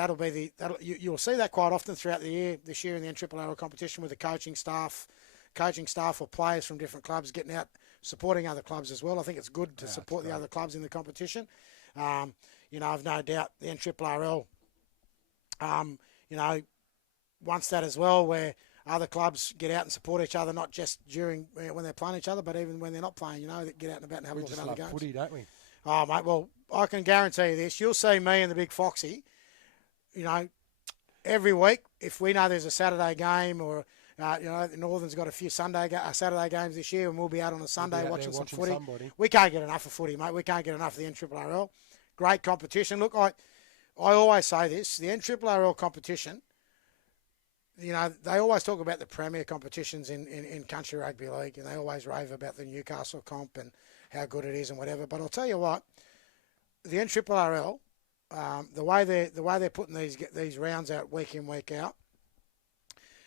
you'll see that quite often throughout the year. This year in the NRRL competition with the coaching staff or players from different clubs getting out, supporting other clubs as well. I think it's good to support the other clubs in the competition. I've no doubt the NRRL, wants that as well, where other clubs get out and support each other, not just when they're playing each other, but even when they're not playing, they get out and about and have a look at other games. We just love footy, don't we? Oh, mate, well, I can guarantee you this. You'll see me and the Big Foxy, every week, if we know there's a Saturday game or, the Northern's got a few Saturday games this year and we'll be out on a Sunday watching some footy. Somebody. We can't get enough of footy, mate. We can't get enough of the NRRL. Great competition. Look, I always say this. The NRRL competition, they always talk about the premier competitions in country rugby league, and they always rave about the Newcastle comp and how good it is and whatever. But I'll tell you what, the NRRL, the way they're putting these rounds out week in, week out,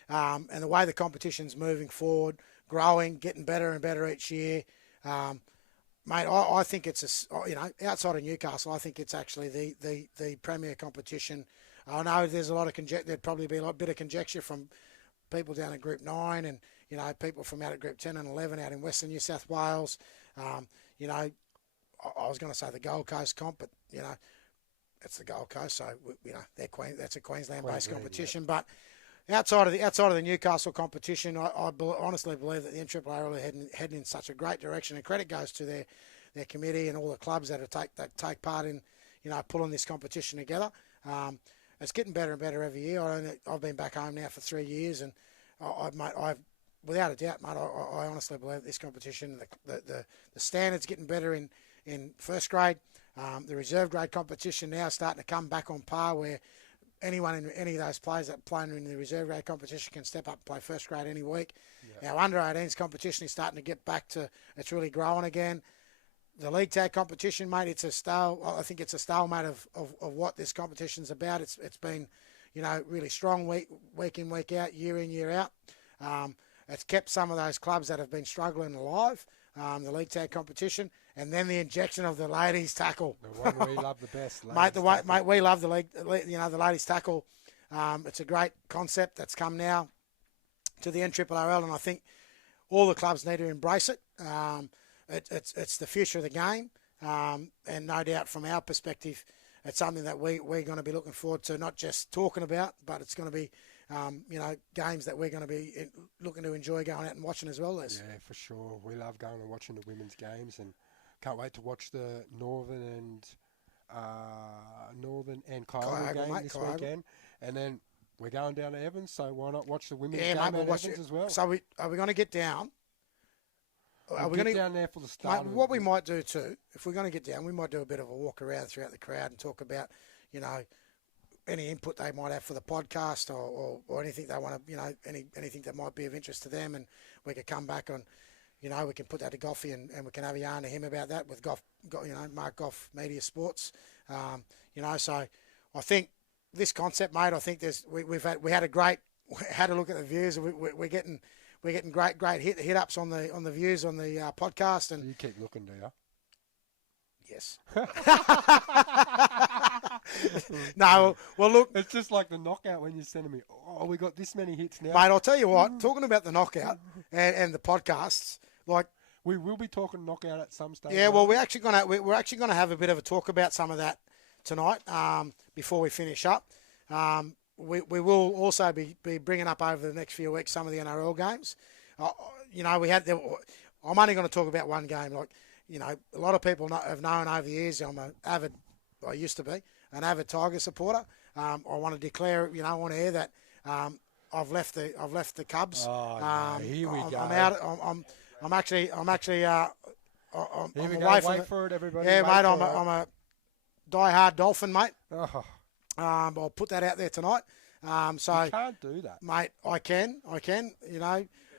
and the way the competition's moving forward, growing, getting better and better each year, mate, I think it's outside of Newcastle, I think it's actually the premier competition. I know there's a lot of conjecture. There'd probably be a bit of conjecture from people down in Group 9 and, people from out at Group 10 and 11 out in Western New South Wales. I was going to say the Gold Coast comp, but, it's the Gold Coast, so, that's a Queensland-based competition. Yeah. But outside of the Newcastle competition, I honestly believe that the NRRL are heading in such a great direction, and credit goes to their committee and all the clubs that take part in, pulling this competition together. It's getting better and better every year. I've been back home now for 3 years, and without a doubt, mate, I honestly believe this competition, the standards getting better in first grade. The reserve grade competition now starting to come back on par, where anyone in any of those players that play in the reserve grade competition can step up and play first grade any week. Yeah. Our under-18s competition is starting to get back to, it's really growing again. The league tag competition, mate, I think it's a stalemate of what this competition's about. It's been, really strong week in, week out, year in, year out. It's kept some of those clubs that have been struggling alive. the league tag competition, and then the injection of the ladies tackle. The one we love the best, mate. Mate, we love the league. The ladies tackle. It's a great concept that's come now to the NRRL, and I think all the clubs need to embrace it. It's the future of the game, and no doubt from our perspective, it's something that we're going to be looking forward to, not just talking about, but it's going to be, games that we're going to be looking to enjoy going out and watching as well, Les. Yeah, for sure. We love going and watching the women's games, and can't wait to watch the Northern and Kyogle game this weekend. And then we're going down to Evans, so why not watch the women's game at Evans as well? So are we going to get down? Are we going to get down there for the start? Mate, what we might do too, if we're going to get down, we might do a bit of a walk around throughout the crowd and talk about, any input they might have for the podcast or anything they want to, anything that might be of interest to them, and we could come back on, we can put that to Goffy and we can have a yarn to him about that with Mark Goff Media Sports, so I think this concept, mate, I think we had a look at the views, and we're getting great hit ups on the views on the podcast, and you keep looking, do you? Yes. No, well, look. It's just like the knockout when you're sending me, we got this many hits now. Mate, I'll tell you what, talking about the knockout and the podcasts, like. We will be talking knockout at some stage. Yeah, well, we're actually gonna have a bit of a talk about some of that tonight before we finish up. We will also be bringing up over the next few weeks some of the NRL games. I'm only going to talk about one game. Like, a lot of people have known over the years I used to be an avid Tiger supporter. I want to declare, on air that I've left the Cubs. Oh, no, here we go. I'm out. I'm actually. I'm away from it. For it, everybody. Yeah, mate. I'm a die-hard Dolphin, mate. Oh. I'll put that out there tonight. So you can't do that, mate. I can.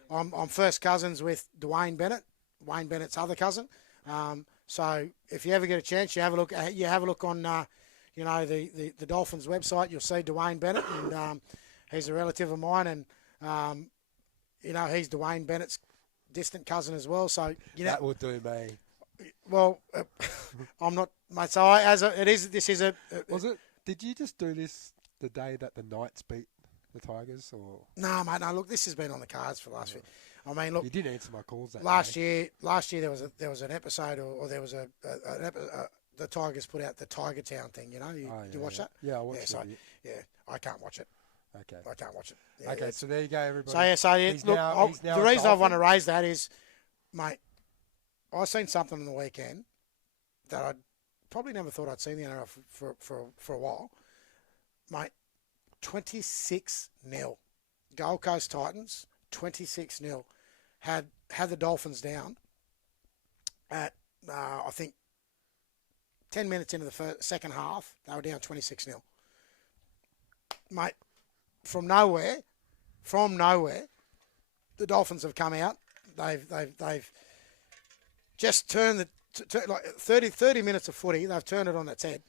I'm first cousins with Dwayne Bennett, Wayne Bennett's other cousin. So if you ever get a chance, you have a look on, the Dolphins website. You'll see Dwayne Bennett, and he's a relative of mine, and he's Dwayne Bennett's distant cousin as well. So that will do me. Well, I'm not, mate. So this is a. Was it? Did you just do this the day that the Knights beat the Tigers, or? No, mate. No, look, this has been on the cards for the last few. I mean, look. You did answer my calls that last day. Last year there was an episode, or there was the Tigers put out the Tiger Town thing. You watch that? Yeah, I watched it. Yeah, I can't watch it. Okay. I can't watch it. Yeah, okay, so there you go, everybody. The reason I want to raise that is, mate, I seen something on the weekend that I probably never thought I'd seen the NRL for a while. Mate, 26-0. Gold Coast Titans, 26-0. Had the Dolphins down at, I think, 10 minutes into the second half. They were down 26-0. Mate, from nowhere, the Dolphins have come out. They've just turned like 30 minutes of footy. They've turned it on its head,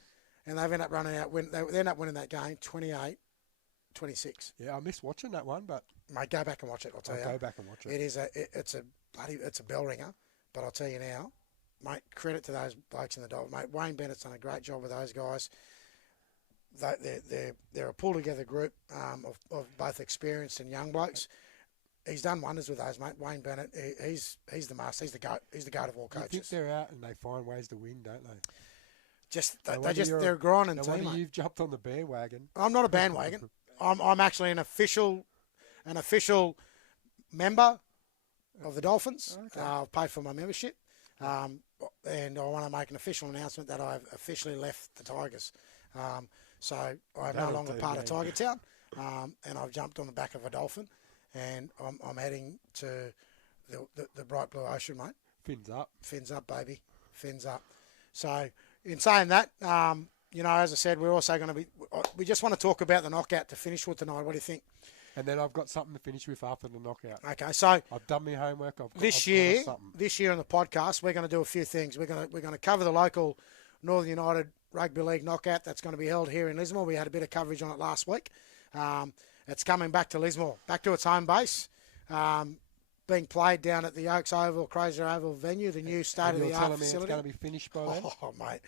and they've ended up they end up winning that game 28-26. Yeah, I missed watching that one, but mate, go back and watch it. I'll tell you. Go back and watch it. It's a bell ringer, but I'll tell you now, mate. Credit to those blokes in the Dolphins, mate. Wayne Bennett's done a great job with those guys. They're a pulled together group of both experienced and young blokes. He's done wonders with those, mate. Wayne Bennett, he's the master. He's the goat. He's the goat of all coaches. You think they're out and they find ways to win, don't they? They're a grinding team. Mate. You've jumped on the bandwagon. I'm not a bandwagon. I'm actually an official member of the Dolphins. Okay. I've paid for my membership, and I want to make an official announcement that I've officially left the Tigers. So I'm no longer part of Tiger Town, and I've jumped on the back of a Dolphin, and I'm heading to the bright blue ocean, mate. Fins up, baby. Fins up. So in saying that, as I said, we're also going to be. We just want to talk about the knockout to finish with tonight. What do you think? And then I've got something to finish with after the knockout. Okay, so I've done my homework. This year on the podcast, we're going to do a few things. We're going to cover the local Northern United Rugby League knockout that's going to be held here in Lismore. We had a bit of coverage on it last week. It's coming back to Lismore, back to its home base. being played down at the Oaks Oval, Crozier Oval venue, the new state-of-the-art facility. It's going to be finished by then? Oh, mate.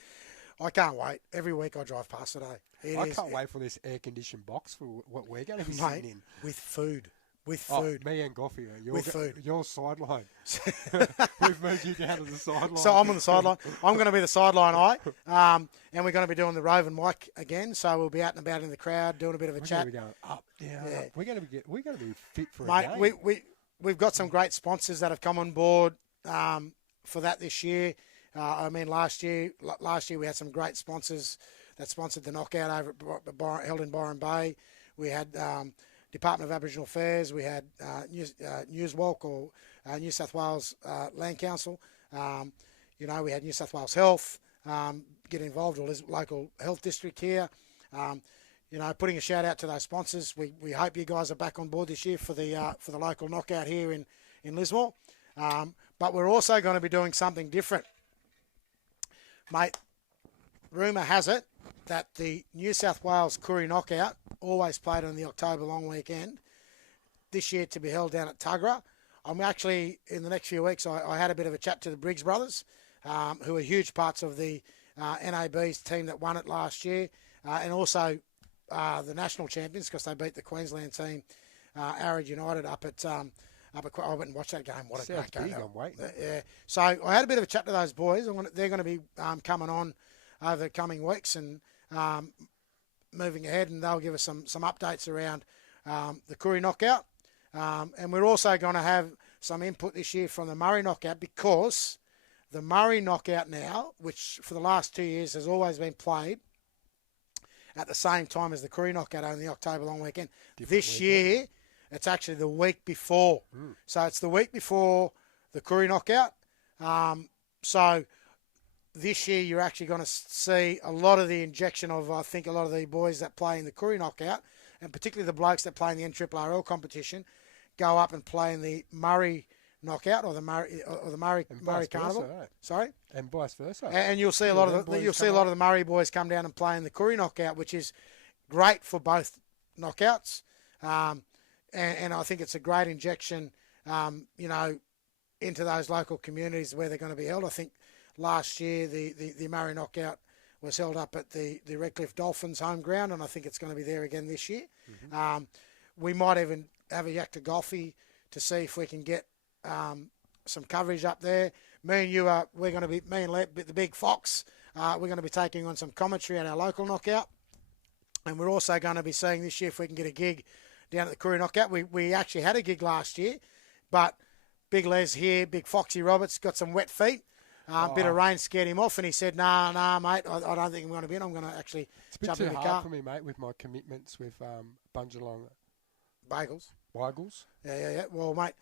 I can't wait. Every week I drive past it, I can't wait for this air-conditioned box for what we're going to be sitting in. With food. Me and Goffy, with food. Your sideline. We've moved you down to the sideline. So I'm on the sideline. I'm going to be the sideline eye. And we're going to be doing the roving mic again. So we'll be out and about in the crowd, doing a bit of a chat. We're going to be going up, down, up. We're going to be fit for Mate, a game. We've got some great sponsors that have come on board for that this year. Last year we had some great sponsors that sponsored the knockout over held in Byron Bay. We had Department of Aboriginal Affairs. We had Newswalk or New South Wales Land Council. We had New South Wales Health get involved, or local health district here. Putting a shout out to those sponsors. We hope you guys are back on board this year for the local knockout here in Lismore. But we're also going to be doing something different. Mate, rumour has it that the New South Wales Koori Knockout, always played on the October long weekend, this year to be held down at Tuggerah. I'm actually, in the next few weeks, I had a bit of a chat to the Briggs brothers, who are huge parts of the NAB's team that won it last year, and also the national champions, because they beat the Queensland team, Arid United, up at I went and watched that game. What a great game. I'm waiting. Yeah. So I had a bit of a chat to those boys. They're going to be coming on over the coming weeks and moving ahead, and they'll give us some updates around the Koori Knockout. And we're also going to have some input this year from the Murray Knockout, because the Murray Knockout now, which for the last 2 years has always been played at the same time as the Koori Knockout on the October long weekend. This year, it's actually the week before. So it's the week before the Koori Knockout. So this year you're actually going to see a lot of the injection of, I think, a lot of the boys that play in the Koori Knockout, and particularly the blokes that play in the Nrrrl competition, go up and play in the Murray Knockout or the Murray Carnival. Versa, Sorry, and vice versa. And you'll see a lot of the Murray boys come down and play in the Koori Knockout, which is great for both knockouts. And I think it's a great injection, into those local communities where they're going to be held. I think last year the Murray Knockout was held up at the Redcliffe Dolphins home ground, and I think it's going to be there again this year. We might even have a yak to Golfy to see if we can get some coverage up there. Me and Lep, the Big Fox, we're going to be taking on some commentary at our local knockout, and we're also going to be seeing this year if we can get a gig down at the Koori Knockout. We actually had a gig last year, but Big Les here, Big Foxy Roberts, got some wet feet. Bit of rain scared him off, and he said, nah, mate, I don't think I'm going to be in. I'm going to actually jump in the car. It's a bit too hard for me, mate, with my commitments with Bunjalong Bagels. Yeah. Well, mate,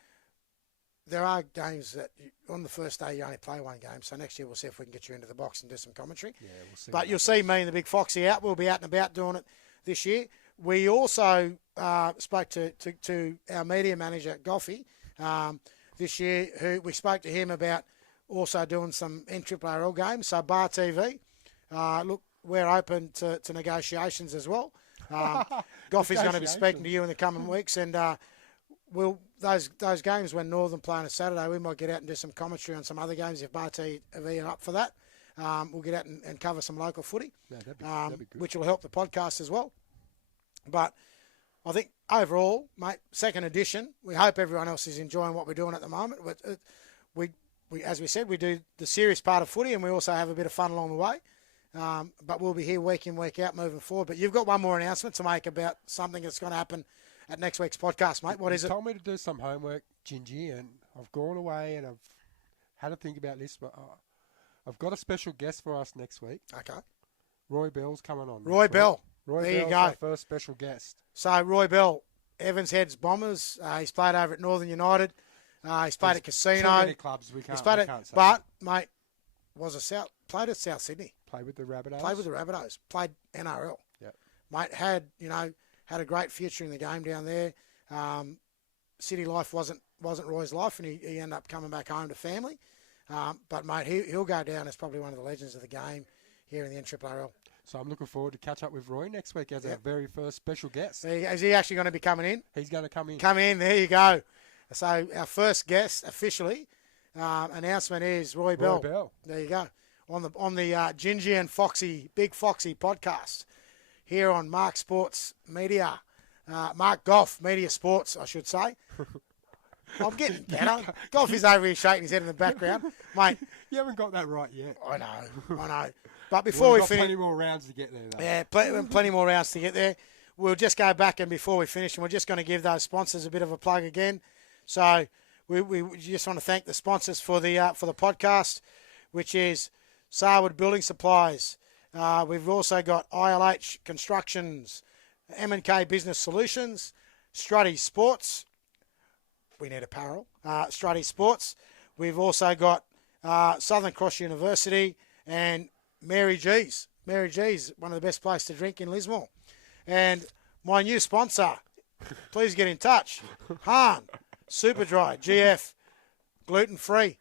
there are games that on the first day you only play one game, so next year we'll see if we can get you into the box and do some commentary. Yeah, we'll see. But you'll see me and the Big Foxy out. We'll be out and about doing it this year. We also spoke to our media manager, Goffy, this year, who we spoke to him about also doing some Nrrrl games. So Bar TV, look, we're open to negotiations as well. Goffy's going to be speaking to you in the coming weeks, and those games when Northern play on a Saturday, we might get out and do some commentary on some other games if Bar TV are up for that. We'll get out and cover some local footy, that'd be good. which will help the podcast as well. But I think overall, mate, second edition, we hope everyone else is enjoying what we're doing at the moment. We as we said, we do the serious part of footy, and we also have a bit of fun along the way. But we'll be here week in, week out moving forward. But you've got one more announcement to make about something that's going to happen at next week's podcast, mate. What is it? You told me to do some homework, Gingy, and I've gone away and I've had to think about this, but I've got a special guest for us next week. Okay. Roy Bell's coming on. Roy Bell. Roy there Bell's you go. Our first special guest. So Roy Bell, Evans Heads Bombers. He's played over at Northern United. He's played at Casino. Too many clubs we can't say. But, mate, played at South Sydney. Played with the Rabbitohs. Played NRL. Yep. Mate, had a great future in the game down there. City life wasn't Roy's life, and he ended up coming back home to family. But, mate, he'll go down as probably one of the legends of the game here in the Nrrrl. So I'm looking forward to catch up with Roy next week as our very first special guest. Is he actually going to be coming in? He's going to come in. Come in, there you go. So our first guest officially announcement is Roy Bell. There you go. On the Gingy and Big Foxy podcast here on Mark Sports Media. Mark Goff Media Sports, I should say. I'm getting better. Goff is over here shaking his head in the background. Mate. You haven't got that right yet. I know. But before we finish... plenty more rounds to get there, though. Yeah, plenty more rounds to get there. We'll just go back, and before we finish, and we're just going to give those sponsors a bit of a plug again. So we just want to thank the sponsors for the podcast, which is Sarwood Building Supplies. We've also got ILH Constructions, M&K Business Solutions, Strutty Sports. We need apparel. Strutty Sports. We've also got Southern Cross University and Mary G's. Mary G's, one of the best places to drink in Lismore. And my new sponsor, please get in touch. Han, Superdry, GF, gluten-free.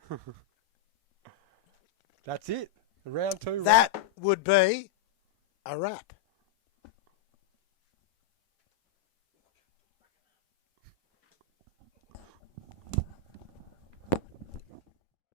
That's it. Round 2. That would be a wrap.